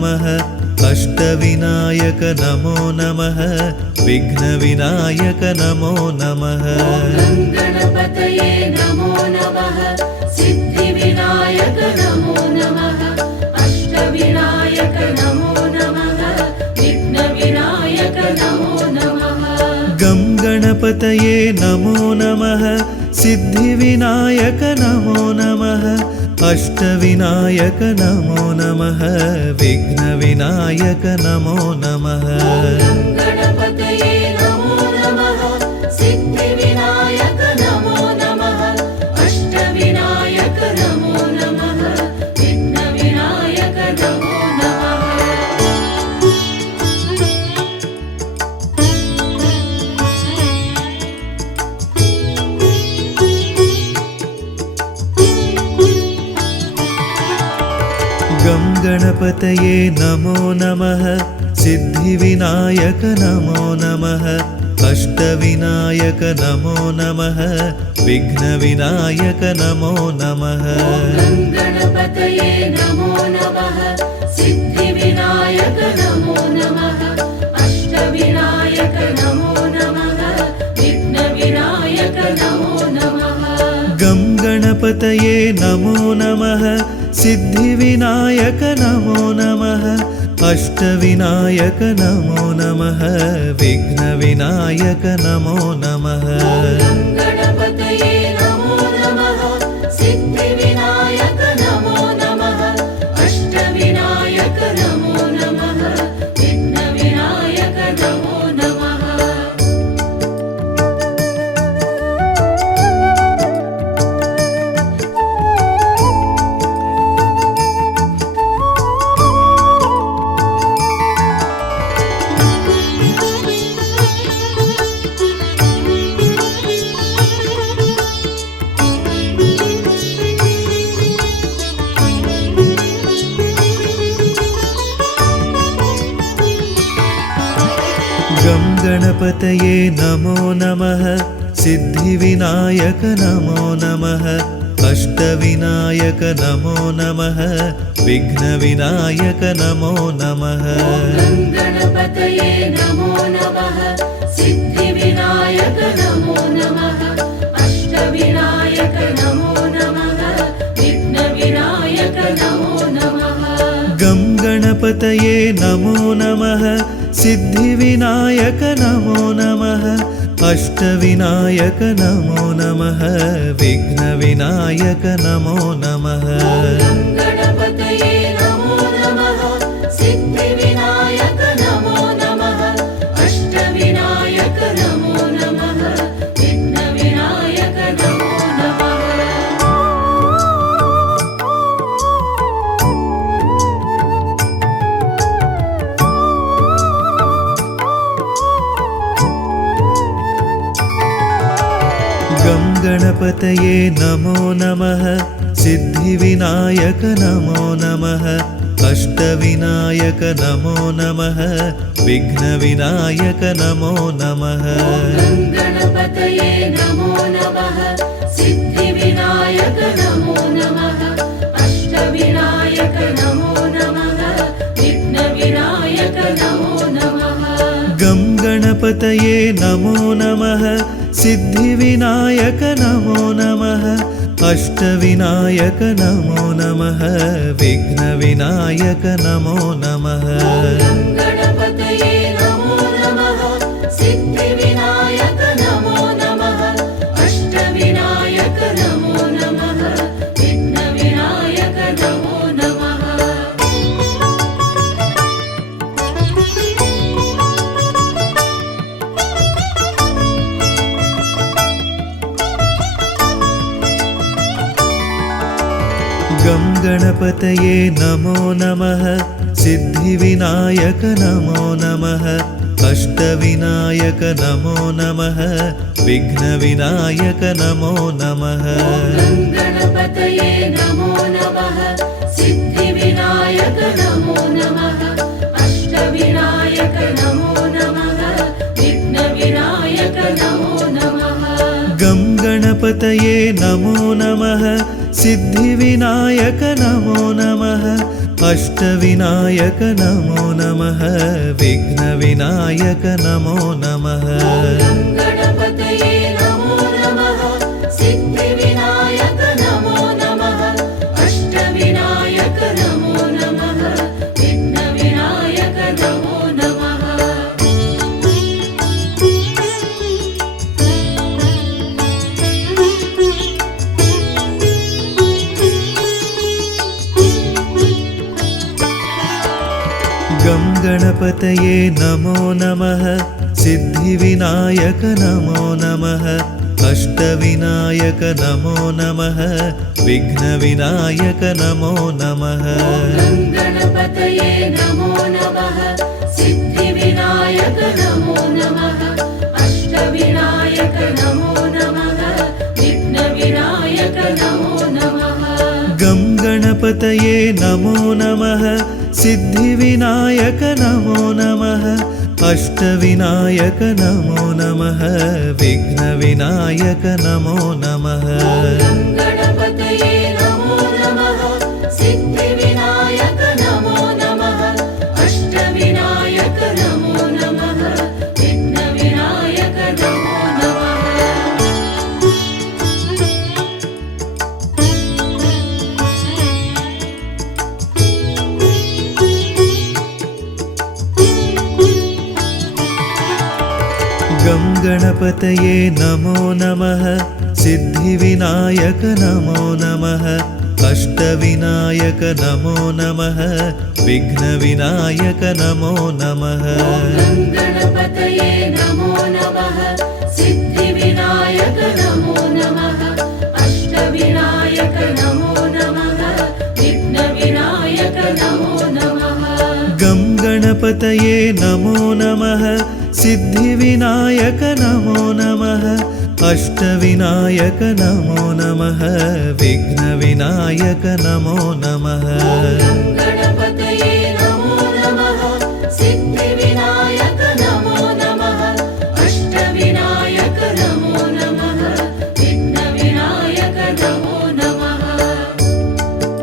नमः अष्टविनायक नमो नमः विघ्नविनायक नमो नमः गणपतये नमो नमः सिद्धिविनायक नमो नमः अष्टविनायक नमो नमः विघ्नविनायक नमो नमः गं गणपतये नमो नमः सिद्धिविनायक नमो नमः अष्टविनायक नमो नमः विघ्नविनायक नमो नमः गणपतये नमो नमः सिद्धिविनायक नमो नमः अष्टविनायक नमो नमः विघ्नविनायक नमो नमः गं गणपतये नमो नमः सिद्धिविनायक नमो नमः अष्टविनायक नमो नमः विघ्नविनायक नमो नमः गणपतये नमो नमः सिद्धिविनायक नमो नमः अष्टविनायक नमो नमः विघ्नविनायक नमो नमः गं गणपतये नमो नमः सिद्धिविनायक नमो नमः अष्टविनायक नमो नमः विघ्नविनायक नमो नमः गणपतये नमो नमः सिद्धिविनायक नमो नमः अष्टविनायक नमो नमः विघ्नविनायक नमो नमः गं गणपतये नमो नमः सिद्धिविनायक नमो नमः अष्टविनायक नमो नमः विघ्नविनायक नमो नमः गणपतये नमो नमः सिद्धिविनायक नमो नमः अष्टविनायक नमो नमः विघ्नविनायक नमो नमः गं गणपतये नमो नमः सिद्धिविनायक नमो नमः अष्टविनायक नमो नमः विघ्नविनायक नमो नमः गणपतये नमो नमः सिद्धिविनायक नमो नमः अष्टविनायक नमो नमः विघ्नविनायक नमो नमः गणपतये नमो नमः सिद्धिविनायक नमो नमः अष्टविनायक नमो नमः विघ्नविनायक नमो नमः गणपतये नमो नमः सिद्धिविनायक नमो नमः अष्टविनायक नमो नमः विघ्नविनायक नमो नमः गं गणपतये नमो नमः सिद्धिविनायक नमो नमः अष्टविनायक नमो नमः विघ्नविनायक नमो नमः गणपतये नमो नमः सिद्धिविनायक नमो नमः अष्टविनायक नमो नमः विघ्नविनायक नमो नमः गं गणपतये नमो नमः सिद्धिविनायक नमो नमः अष्टविनायक नमो नमः विघ्नविनायक नमो नमः गणपतये नमो नमः सिद्धिविनायक नमो नमः अष्टविनायक नमो नमः विघ्नविनायक नमो नमः गं गणपतये नमो नमः सिद्धिविनायक नमो नमः अष्टविनायक नमो नमः विघ्नविनायक नमो नमः गणपतये नमो नमः सिद्धिविनायक नमो नमः अष्टविनायक नमो नमः विघ्नविनायक नमो नमः गं गणपतये नमो नमः सिद्धिविनायक नमो नमः अष्टविनायक नमो नमः विघ्नविनायक नमो नमः गणपतये नमो नमः सिद्धिविनायक नमो नमः अष्टविनायक नमो नमः विघ्नविनायक नमो नमः गं गणपतये नमो नमः सिद्धिविनायक नमो नमः अष्टविनायक नमो नमः विघ्नविनायक नमो नमः गणपतये नमो नमः सिद्धिविनायक नमो नमः अष्टविनायक नमो नमः विघ्नविनायक नमो नमः गं गणपतये नमो नमः सिद्धिविनायक नमो नमः अष्टविनायक नमो नमः विघ्नविनायक नमो नमः गणपतये नमो नमः सिद्धिविनायक नमो नमः अष्टविनायक नमो नमः विघ्नविनायक नमो नमः गं गणपतये नमो नमः सिद्धिविनायक नमो नमः अष्टविनायक नमो नमः विघ्नविनायक नमो नमः गणपतये नमो नमः सिद्धिविनायक नमो नमः अष्टविनायक नमो नमः विघ्नविनायक नमो नमः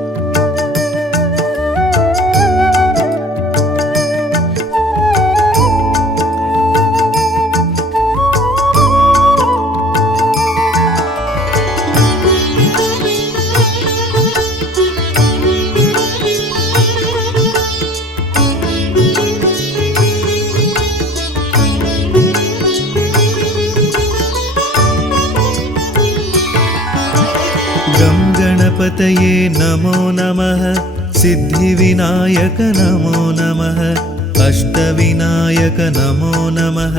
गं गणपतये नमो नमः सिद्धिविनायक नमो नमः अष्टविनायक नमो नमः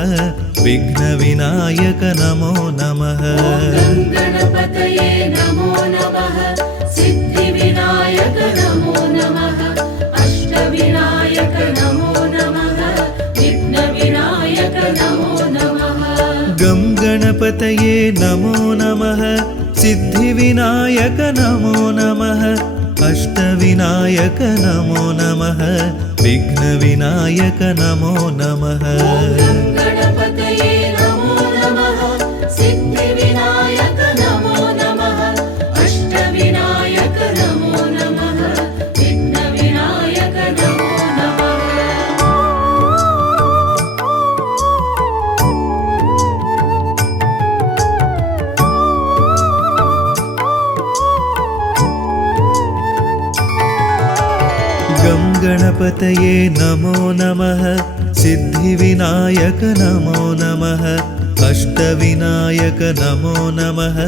विघ्नविनायक नमो नमः गणपतये नमो नमः सिद्धिविनायक नमो नमः अष्टविनायक नमो नमः विघ्नविनायक नमो नमः गं गणपतये नमो नमः सिद्धिविनायक नमो नमः अष्टविनायक नमो नमः विघ्नविनायक नमो नमः गणपतये नमो नमः सिद्धिविनायक नमो नमः अष्टविनायक नमो नमः विघ्नविनायक नमो नमः गं गणपतये नमो नमः सिद्धिविनायक नमो नमः अष्टविनायक नमो नमः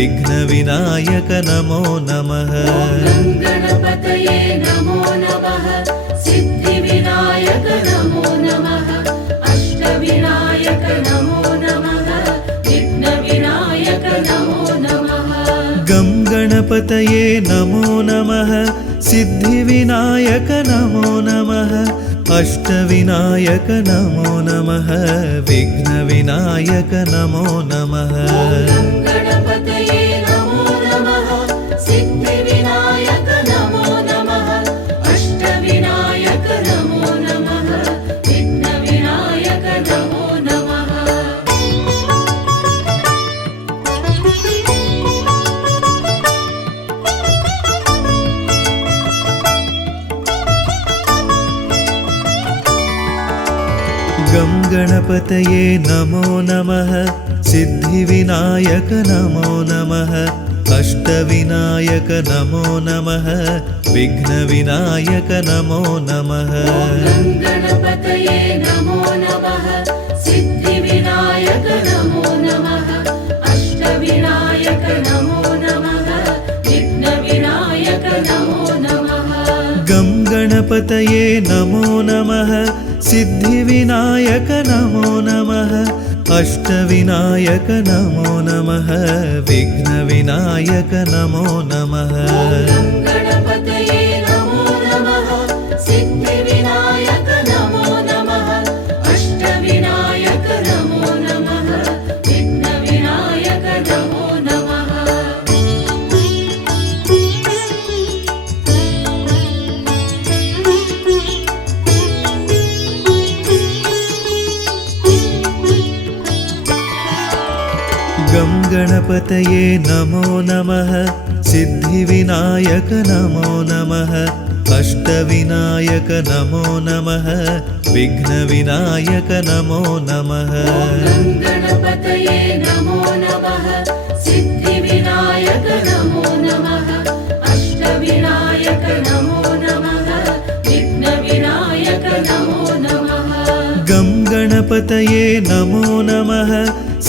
विघ्नविनायक नमो नमः गणपतये नमो नमः सिद्धिविनायक नमो नमः अष्टविनायक नमो नमः विघ्नविनायक नमो नमः गं गणपतये नमो नमः सिद्धिविनायक नमो नमः अष्टविनायक नमो नमः विघ्नविनायक नमो नमः गणपतये नमो नमः सिद्धिविनायक नमो नमः अष्टविनायक नमो नमः विघ्नविनायक नमो नमः गं गणपतये नमो नमः सिद्धिविनायक नमो नमः अष्टविनायक नमो नमः विघ्नविनायक नमो नमः गणपतये नमो नमः सिद्धिविनायक नमो नमः अष्टविनायक नमो नमः विघ्नविनायक नमो नमः गं गणपतये नमो नमः सिद्धिविनायक नमो नमः अष्टविनायक नमो नमः विघ्नविनायक नमो नमः गणपतये नमो नमः सिद्धिविनायक नमो नमः अष्टविनायक नमो नमः विघ्नविनायक नमो नमः गं गणपतये नमो नमः सिद्धिविनायक नमो नमः अष्टविनायक नमो नमः विघ्नविनायक नमो नमः गणपतये नमो नमः सिद्धिविनायक नमो नमः अष्टविनायक नमो नमः विघ्नविनायक नमो नमः गं गणपतये नमो नमः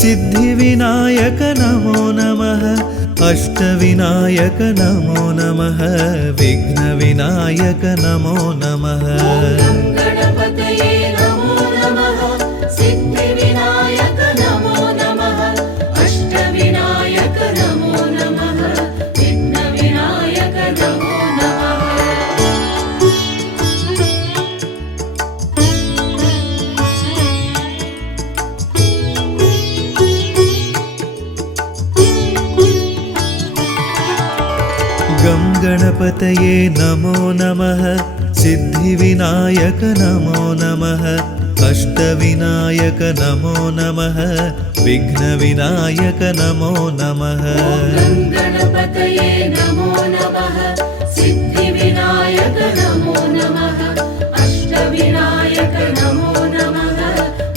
सिद्धिविनायक नमो नमः अष्टविनायक नमो नमः विघ्नविनायक नमो नमः गणपतये नमो नमः सिद्धिविनायक नमो नमः अष्टविनायक नमो नमः विघ्नविनायक नमो नमः गं गणपतये नमो नमः सिद्धिविनायक नमो नमः अष्टविनायक नमो नमः विघ्नविनायक नमो नमः गणपतये नमो नमः सिद्धिविनायक नमो नमः अष्टविनायक नमो नमः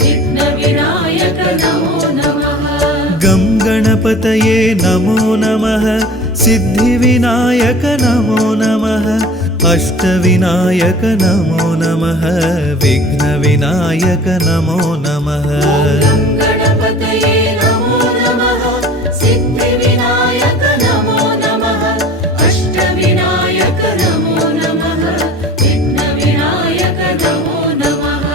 विघ्नविनायक नमो नमः गं गणपतये नमो नमः सिद्धिविनायक नमो नमः अष्टविनायक नमो नमः विघ्नविनायक नमो नमः गणपतये नमो नमः सिद्धिविनायक नमो नमः अष्टविनायक नमो नमः विघ्नविनायक नमो नमः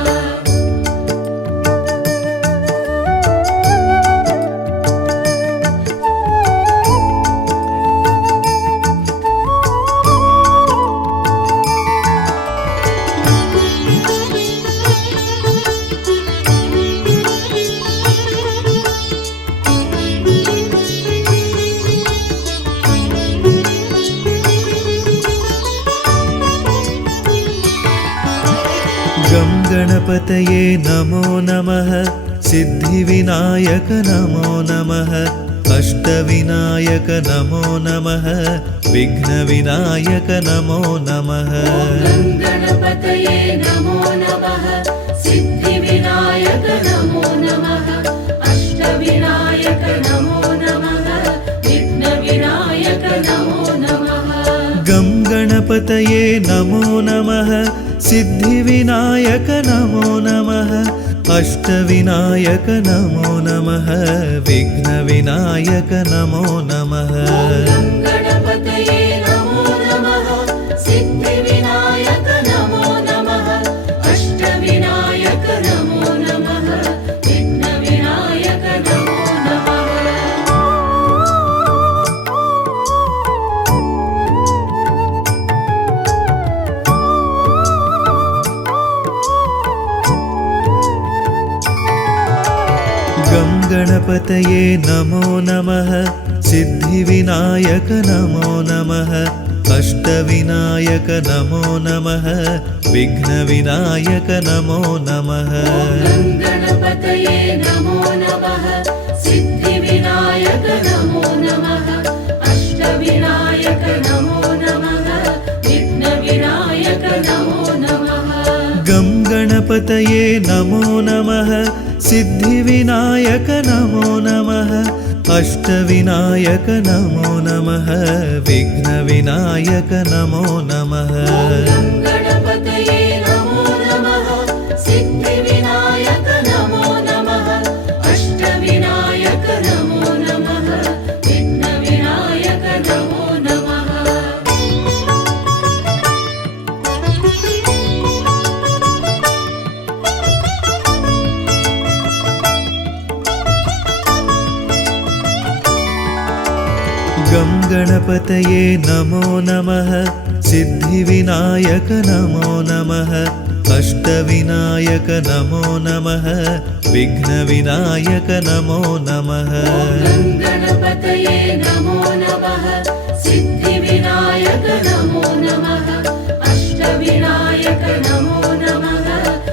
गणपतये नमो नमः सिद्धिविनायक नमो नमः अष्टविनायक नमो नमः विघ्नविनायक नमो नमः गणपतये नमो नमः सिद्धिविनायक नमो नमः अष्टविनायक नमो नमः विघ्नविनायक नमो नमः गं गणपतये नमो नमः सिद्धिविनायक नमो नमः अष्टविनायक नमो नमः विघ्नविनायक नमो नमः गणपतये नमो नमः सिद्धिविनायक नमो नमः अष्टविनायक नमो नमः विघ्नविनायक नमो नमः गं गणपतये नमो नमः सिद्धिविनायक नमो नमः अष्टविनायक नमो नमः विघ्नविनायक नमो नमः गणपतये नमो नमः सिद्धिविनायक नमो नमः अष्टविनायक नमो नमः विघ्नविनायक नमो नमः गं गणपतये नमो नमः सिद्धिविनायक नमो नमः अष्टविनायक नमो नमः विघ्नविनायक नमो नमः गणपतये नमो नमः सिद्धिविनायक नमो नमः अष्टविनायक नमो नमः विघ्नविनायक नमो नमः गं गणपतये नमो नमः सिद्धिविनायक नमो नमः अष्टविनायक नमो नमः विघ्नविनायक नमो नमः गणपतये नमो नमः सिद्धिविनायक नमो नमः अष्टविनायक नमो नमः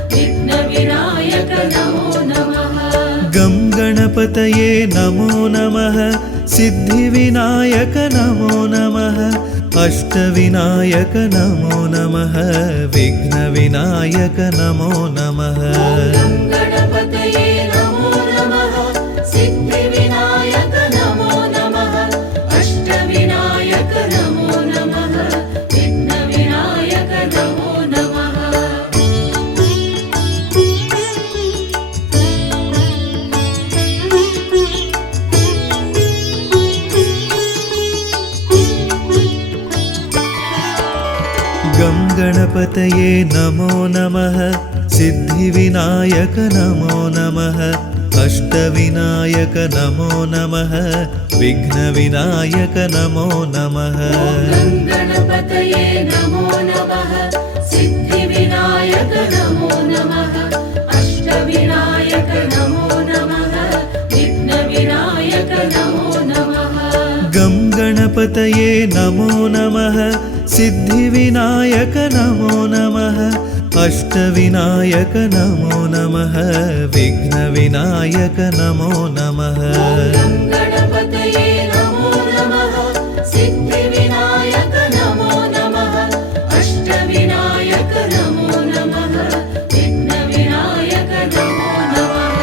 विघ्नविनायक नमो नमः गं गणपतये नमो नमः सिद्धिविनायक नमो नमः अष्टविनायक नमो नमः विघ्नविनायक नमो नमः गणपतये नमो नमः सिद्धिविनायक नमो नमः अष्टविनायक नमो नमः विघ्नविनायक नमो नमः गं गणपतये नमो नमः सिद्धिविनायक नमो नमः अष्टविनायक नमो नमः विघ्नविनायक नमो नमः गणपतये नमो नमः सिद्धिविनायक नमो नमः अष्टविनायक नमो नमः विघ्नविनायक नमो नमः गं गणपतये नमो नमः सिद्धिविनायक नमो नमः अष्टविनायक नमो नमः विघ्नविनायक नमो नमः गणपतये नमो नमः सिद्धिविनायक नमो नमः अष्टविनायक नमो नमः विघ्नविनायक नमो नमः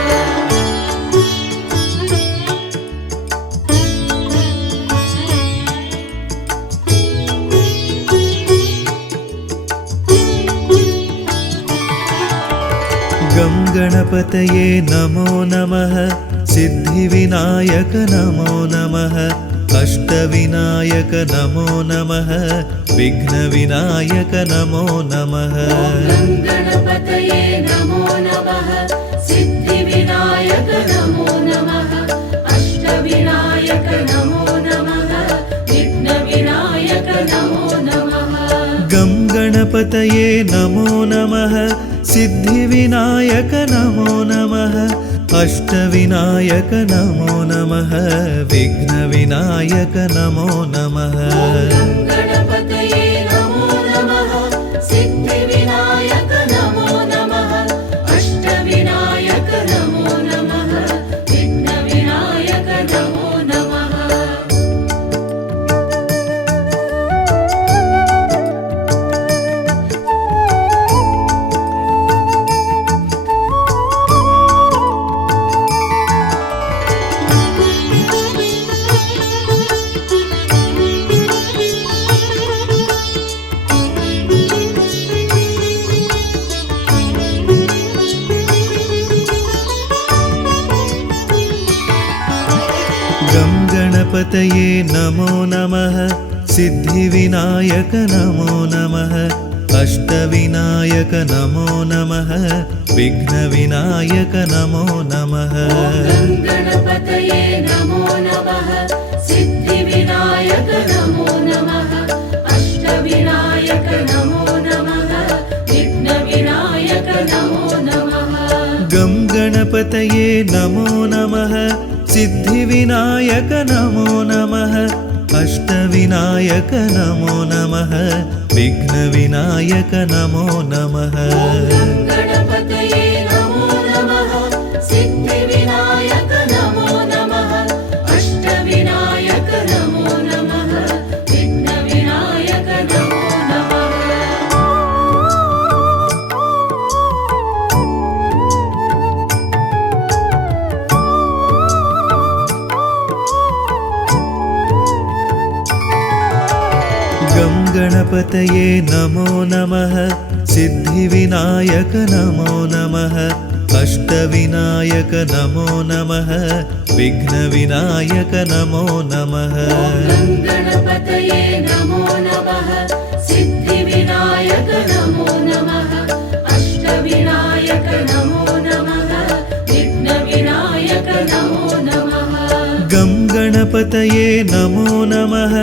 गं गणपतये नमो नमः सिद्धिविनायक नमो नमः अष्टविनायक नमो नमः विघ्नविनायक नमो नमः गणपतये नमो नमः सिद्धिविनायक नमो नमः अष्टविनायक नमो नमः विघ्नविनायक नमो नमः गं गणपतये नमो नमः सिद्धिविनायक नमो नमः अष्टविनायक नमो नमः विघ्नविनायक नमो नमः गणपतये नमो नमः सिद्धिविनायक नमो नमः गं गणपतये नमो नमः सिद्धिविनायक नमो नमः अष्टविनायक नमो नमः विघ्नविनायक नमो नमः गं गणपतये नमो नमः सिद्धिविनायक नमो नमः अष्टविनायक नमो नमः विघ्नविनायक नमो नमः गं गणपतये नमो नमः सिद्धिविनायक नमो नमः अष्टविनायक नमो नमः विघ्नविनायक नमो नमः गं गणपतये नमो नमः सिद्धिविनायक नमो नमः अष्टविनायक नमो नमः विघ्नविनायक नमो नमः गं गणपतये नमो नमः सिद्धिविनायक नमो नमः अष्टविनायक नमो नमः विघ्नविनायक नमो नमः गं गणपतये नमो नमः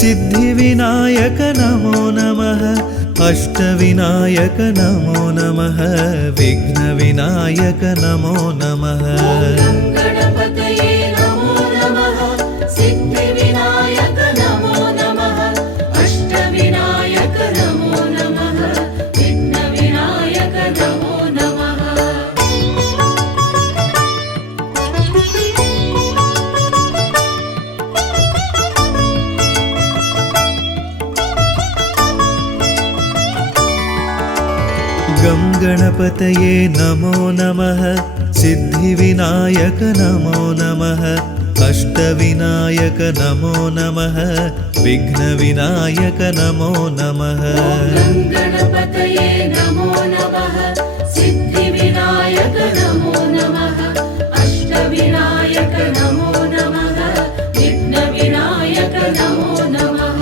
सिद्धिविनायक नमो नमः अष्टविनायक नमो नमः विघ्नविनायक नमो नमः गं गणपतये नमो नमः सिद्धिविनायक नमो नमः अष्टविनायक नमो नमः विघ्नविनायक नमो नमः गं गणपतये नमो नमः सिद्धिविनायक नमो नमः अष्टविनायक नमो नमः विघ्नविनायक नमो नमः गं गणपतये नमो नमः सिद्धिविनायक नमो नमः अष्टविनायक नमो नमः विघ्नविनायक नमो नमः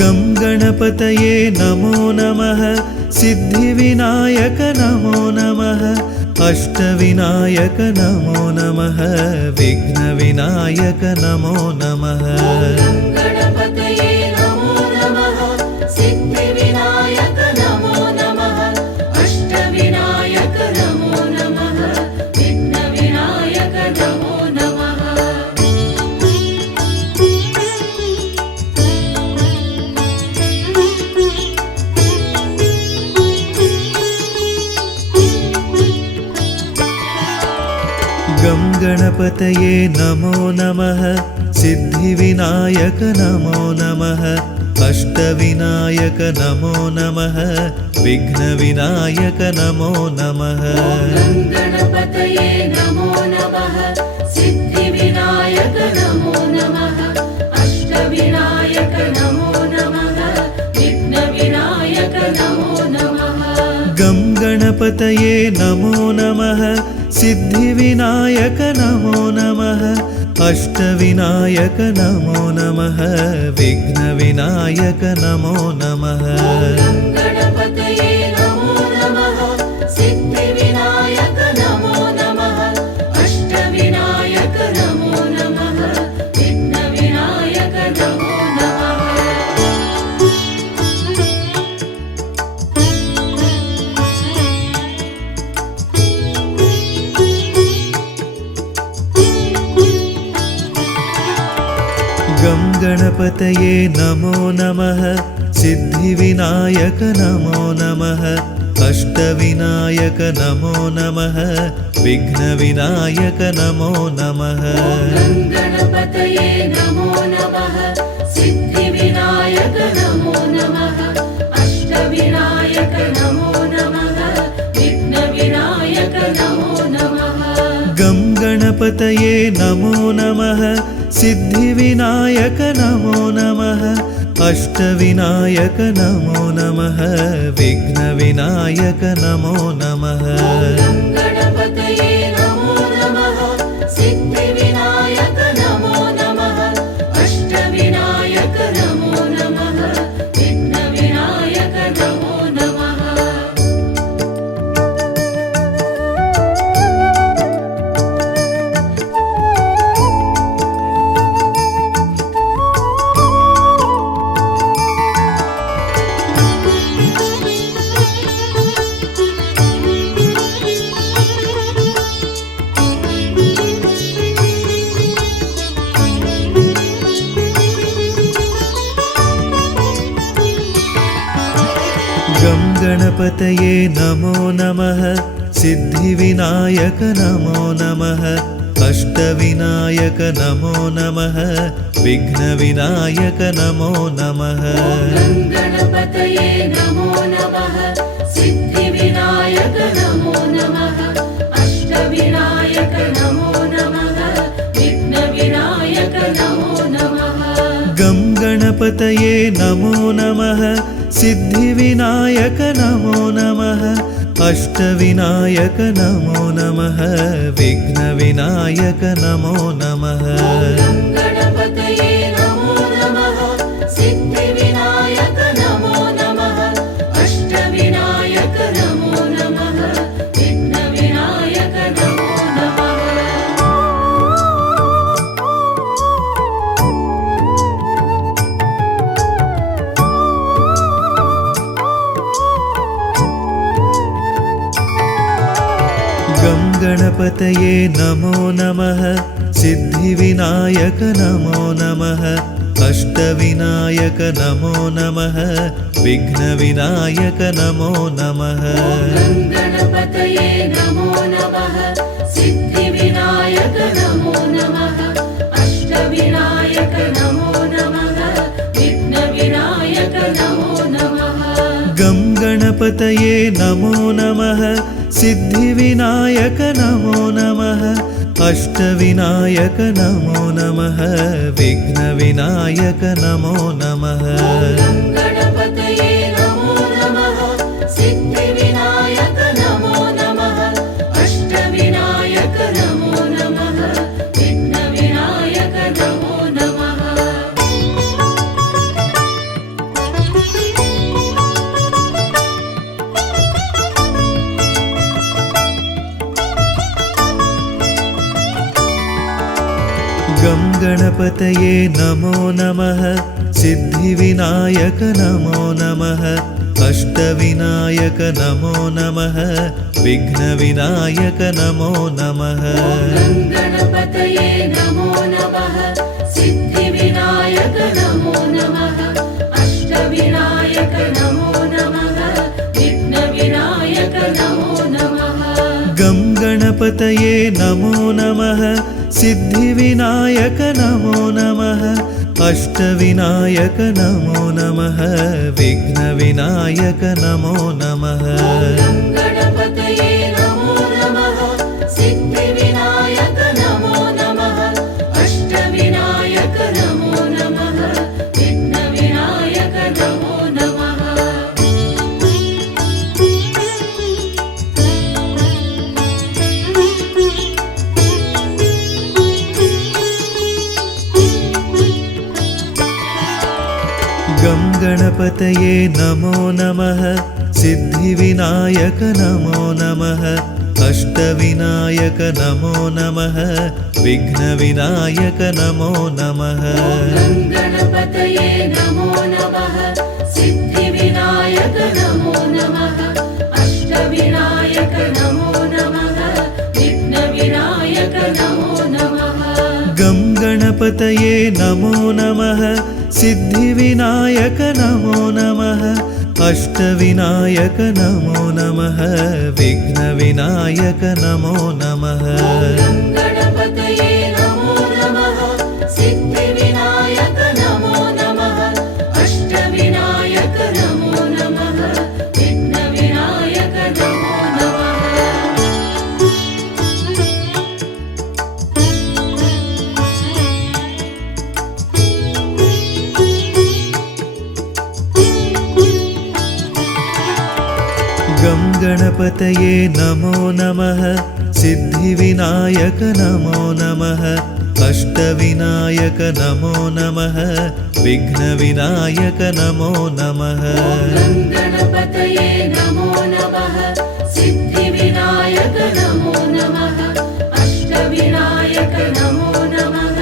गं गणपतये नमो नमः सिद्धिविनायक नमो नमः अष्टविनायक नमो नमः विघ्नविनायक नमो नमः गं गणपतये नमो नमः सिद्धिविनायक नमो नमः अष्टविनायक नमो नमः विघ्नविनायक नमो नमः गं गणपतये नमो नमः सिद्धिविनायक नमो नमः अष्टविनायक नमो नमः विघ्नविनायक नमो नमः गं गणपतये नमो नमः सिद्धिविनायक नमो नमः अष्टविनायक नमो नमः विघ्नविनायक नमो नमः गं गणपतये नमो नमः सिद्धिविनायक नमो नमः अष्टविनायक नमो नमः विघ्नविनायक नमो नमः गं गणपतये नमो नमः सिद्धिविनायक नमो नमः अष्टविनायक नमो नमः विघ्नविनायक नमो नमः गं गणपतये नमो नमः सिद्धिविनायक नमो नमः अष्टविनायक नमो नमः विघ्नविनायक नमो नमः गं गणपतये नमो नमः सिद्धिविनायक नमो नमः अष्टविनायक नमो नमः विघ्नविनायक नमो नमः गं गणपतये नमो नमः सिद्धिविनायक नमो नमः अष्टविनायक नमो नमः विघ्नविनायक नमो नमः गं गणपतये नमो नमः सिद्धिविनायक नमो नमः अष्टविनायक नमो नमः विघ्नविनायक नमो नमः गं गणपतये नमो नमः सिद्धिविनायक नमो नमः गणपतये नमो नमः सिद्धिविनायक नमो नमः अष्टविनायक नमो नमः विघ्नविनायक नमो नमः गणपतये नमो नमः सिद्धिविनायक नमो नमः अष्टविनायक नमो नमः विघ्नविनायक नमो नमः गं गणपतये नमो नमः सिद्धिविनायक नमो नमः अष्टविनायक नमो नमः विघ्नविनायक नमो नमः गणपतये नमो नमः सिद्धिविनायक नमो नमः अष्टविनायक नमो नमः विघ्नविनायक नमो नमः गं गणपतये नमो नमः सिद्धिविनायक नमो नमः अष्टविनायक नमो नमः विघ्नविनायक नमो नमः गणपतये नमो नमः सिद्धिविनायक नमो नमः अष्टविनायक नमो नमः विघ्नविनायक नमो नमः गं गणपतये नमो नमः सिद्धिविनायक नमो नमः अष्टविनायक नमो नमः विघ्नविनायक नमो नमः गणपतये नमो नमः सिद्धिविनायक नमो नमः अष्टविनायक नमो नमः विघ्नविनायक नमो नमः गं गणपतये नमो नमः सिद्धिविनायक नमो नमः अष्टविनायक नमो नमः विघ्नविनायक नमो नमः गणपतये नमो नमः सिद्धिविनायक नमो नमः अष्टविनायक नमो नमः विघ्नविनायक नमो नमः गं गणपतये नमो नमः सिद्धिविनायक नमो नमः अष्टविनायक नमो नमः विघ्नविनायक नमो नमः गणपतये नमो नमः सिद्धिविनायक नमो नमः अष्टविनायक नमो नमः विघ्नविनायक नमो नमः गं गणपतये नमो नमः सिद्धिविनायक नमो नमः अष्टविनायक नमो नमः विघ्नविनायक नमो नमः गणपतये नमो नमः सिद्धिविनायक नमो नमः अष्टविनायक नमो नमः विघ्नविनायक नमो नमः गं गणपतये नमो नमः सिद्धिविनायक नमो नमः अष्टविनायक नमो नमः विघ्नविनायक नमो नमः गणपतये नमो नमः सिद्धिविनायक नमो नमः अष्टविनायक नमो नमः विघ्नविनायक नमो नमः गं गणपतये नमो नमः सिद्धिविनायक नमो नमः अष्टविनायक नमो नमः विघ्नविनायक नमो नमः गणपतये नमो नमः सिद्धिविनायक नमो नमः अष्टविनायक नमो नमः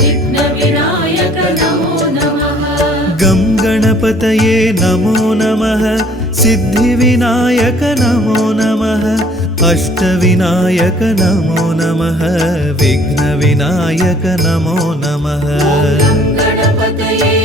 विघ्नविनायक नमो नमः गं गणपतये नमो नमः सिद्धिविनायक नमो नमः अष्टविनायक नमो नमः विघ्नविनायक नमो नमः गणपतये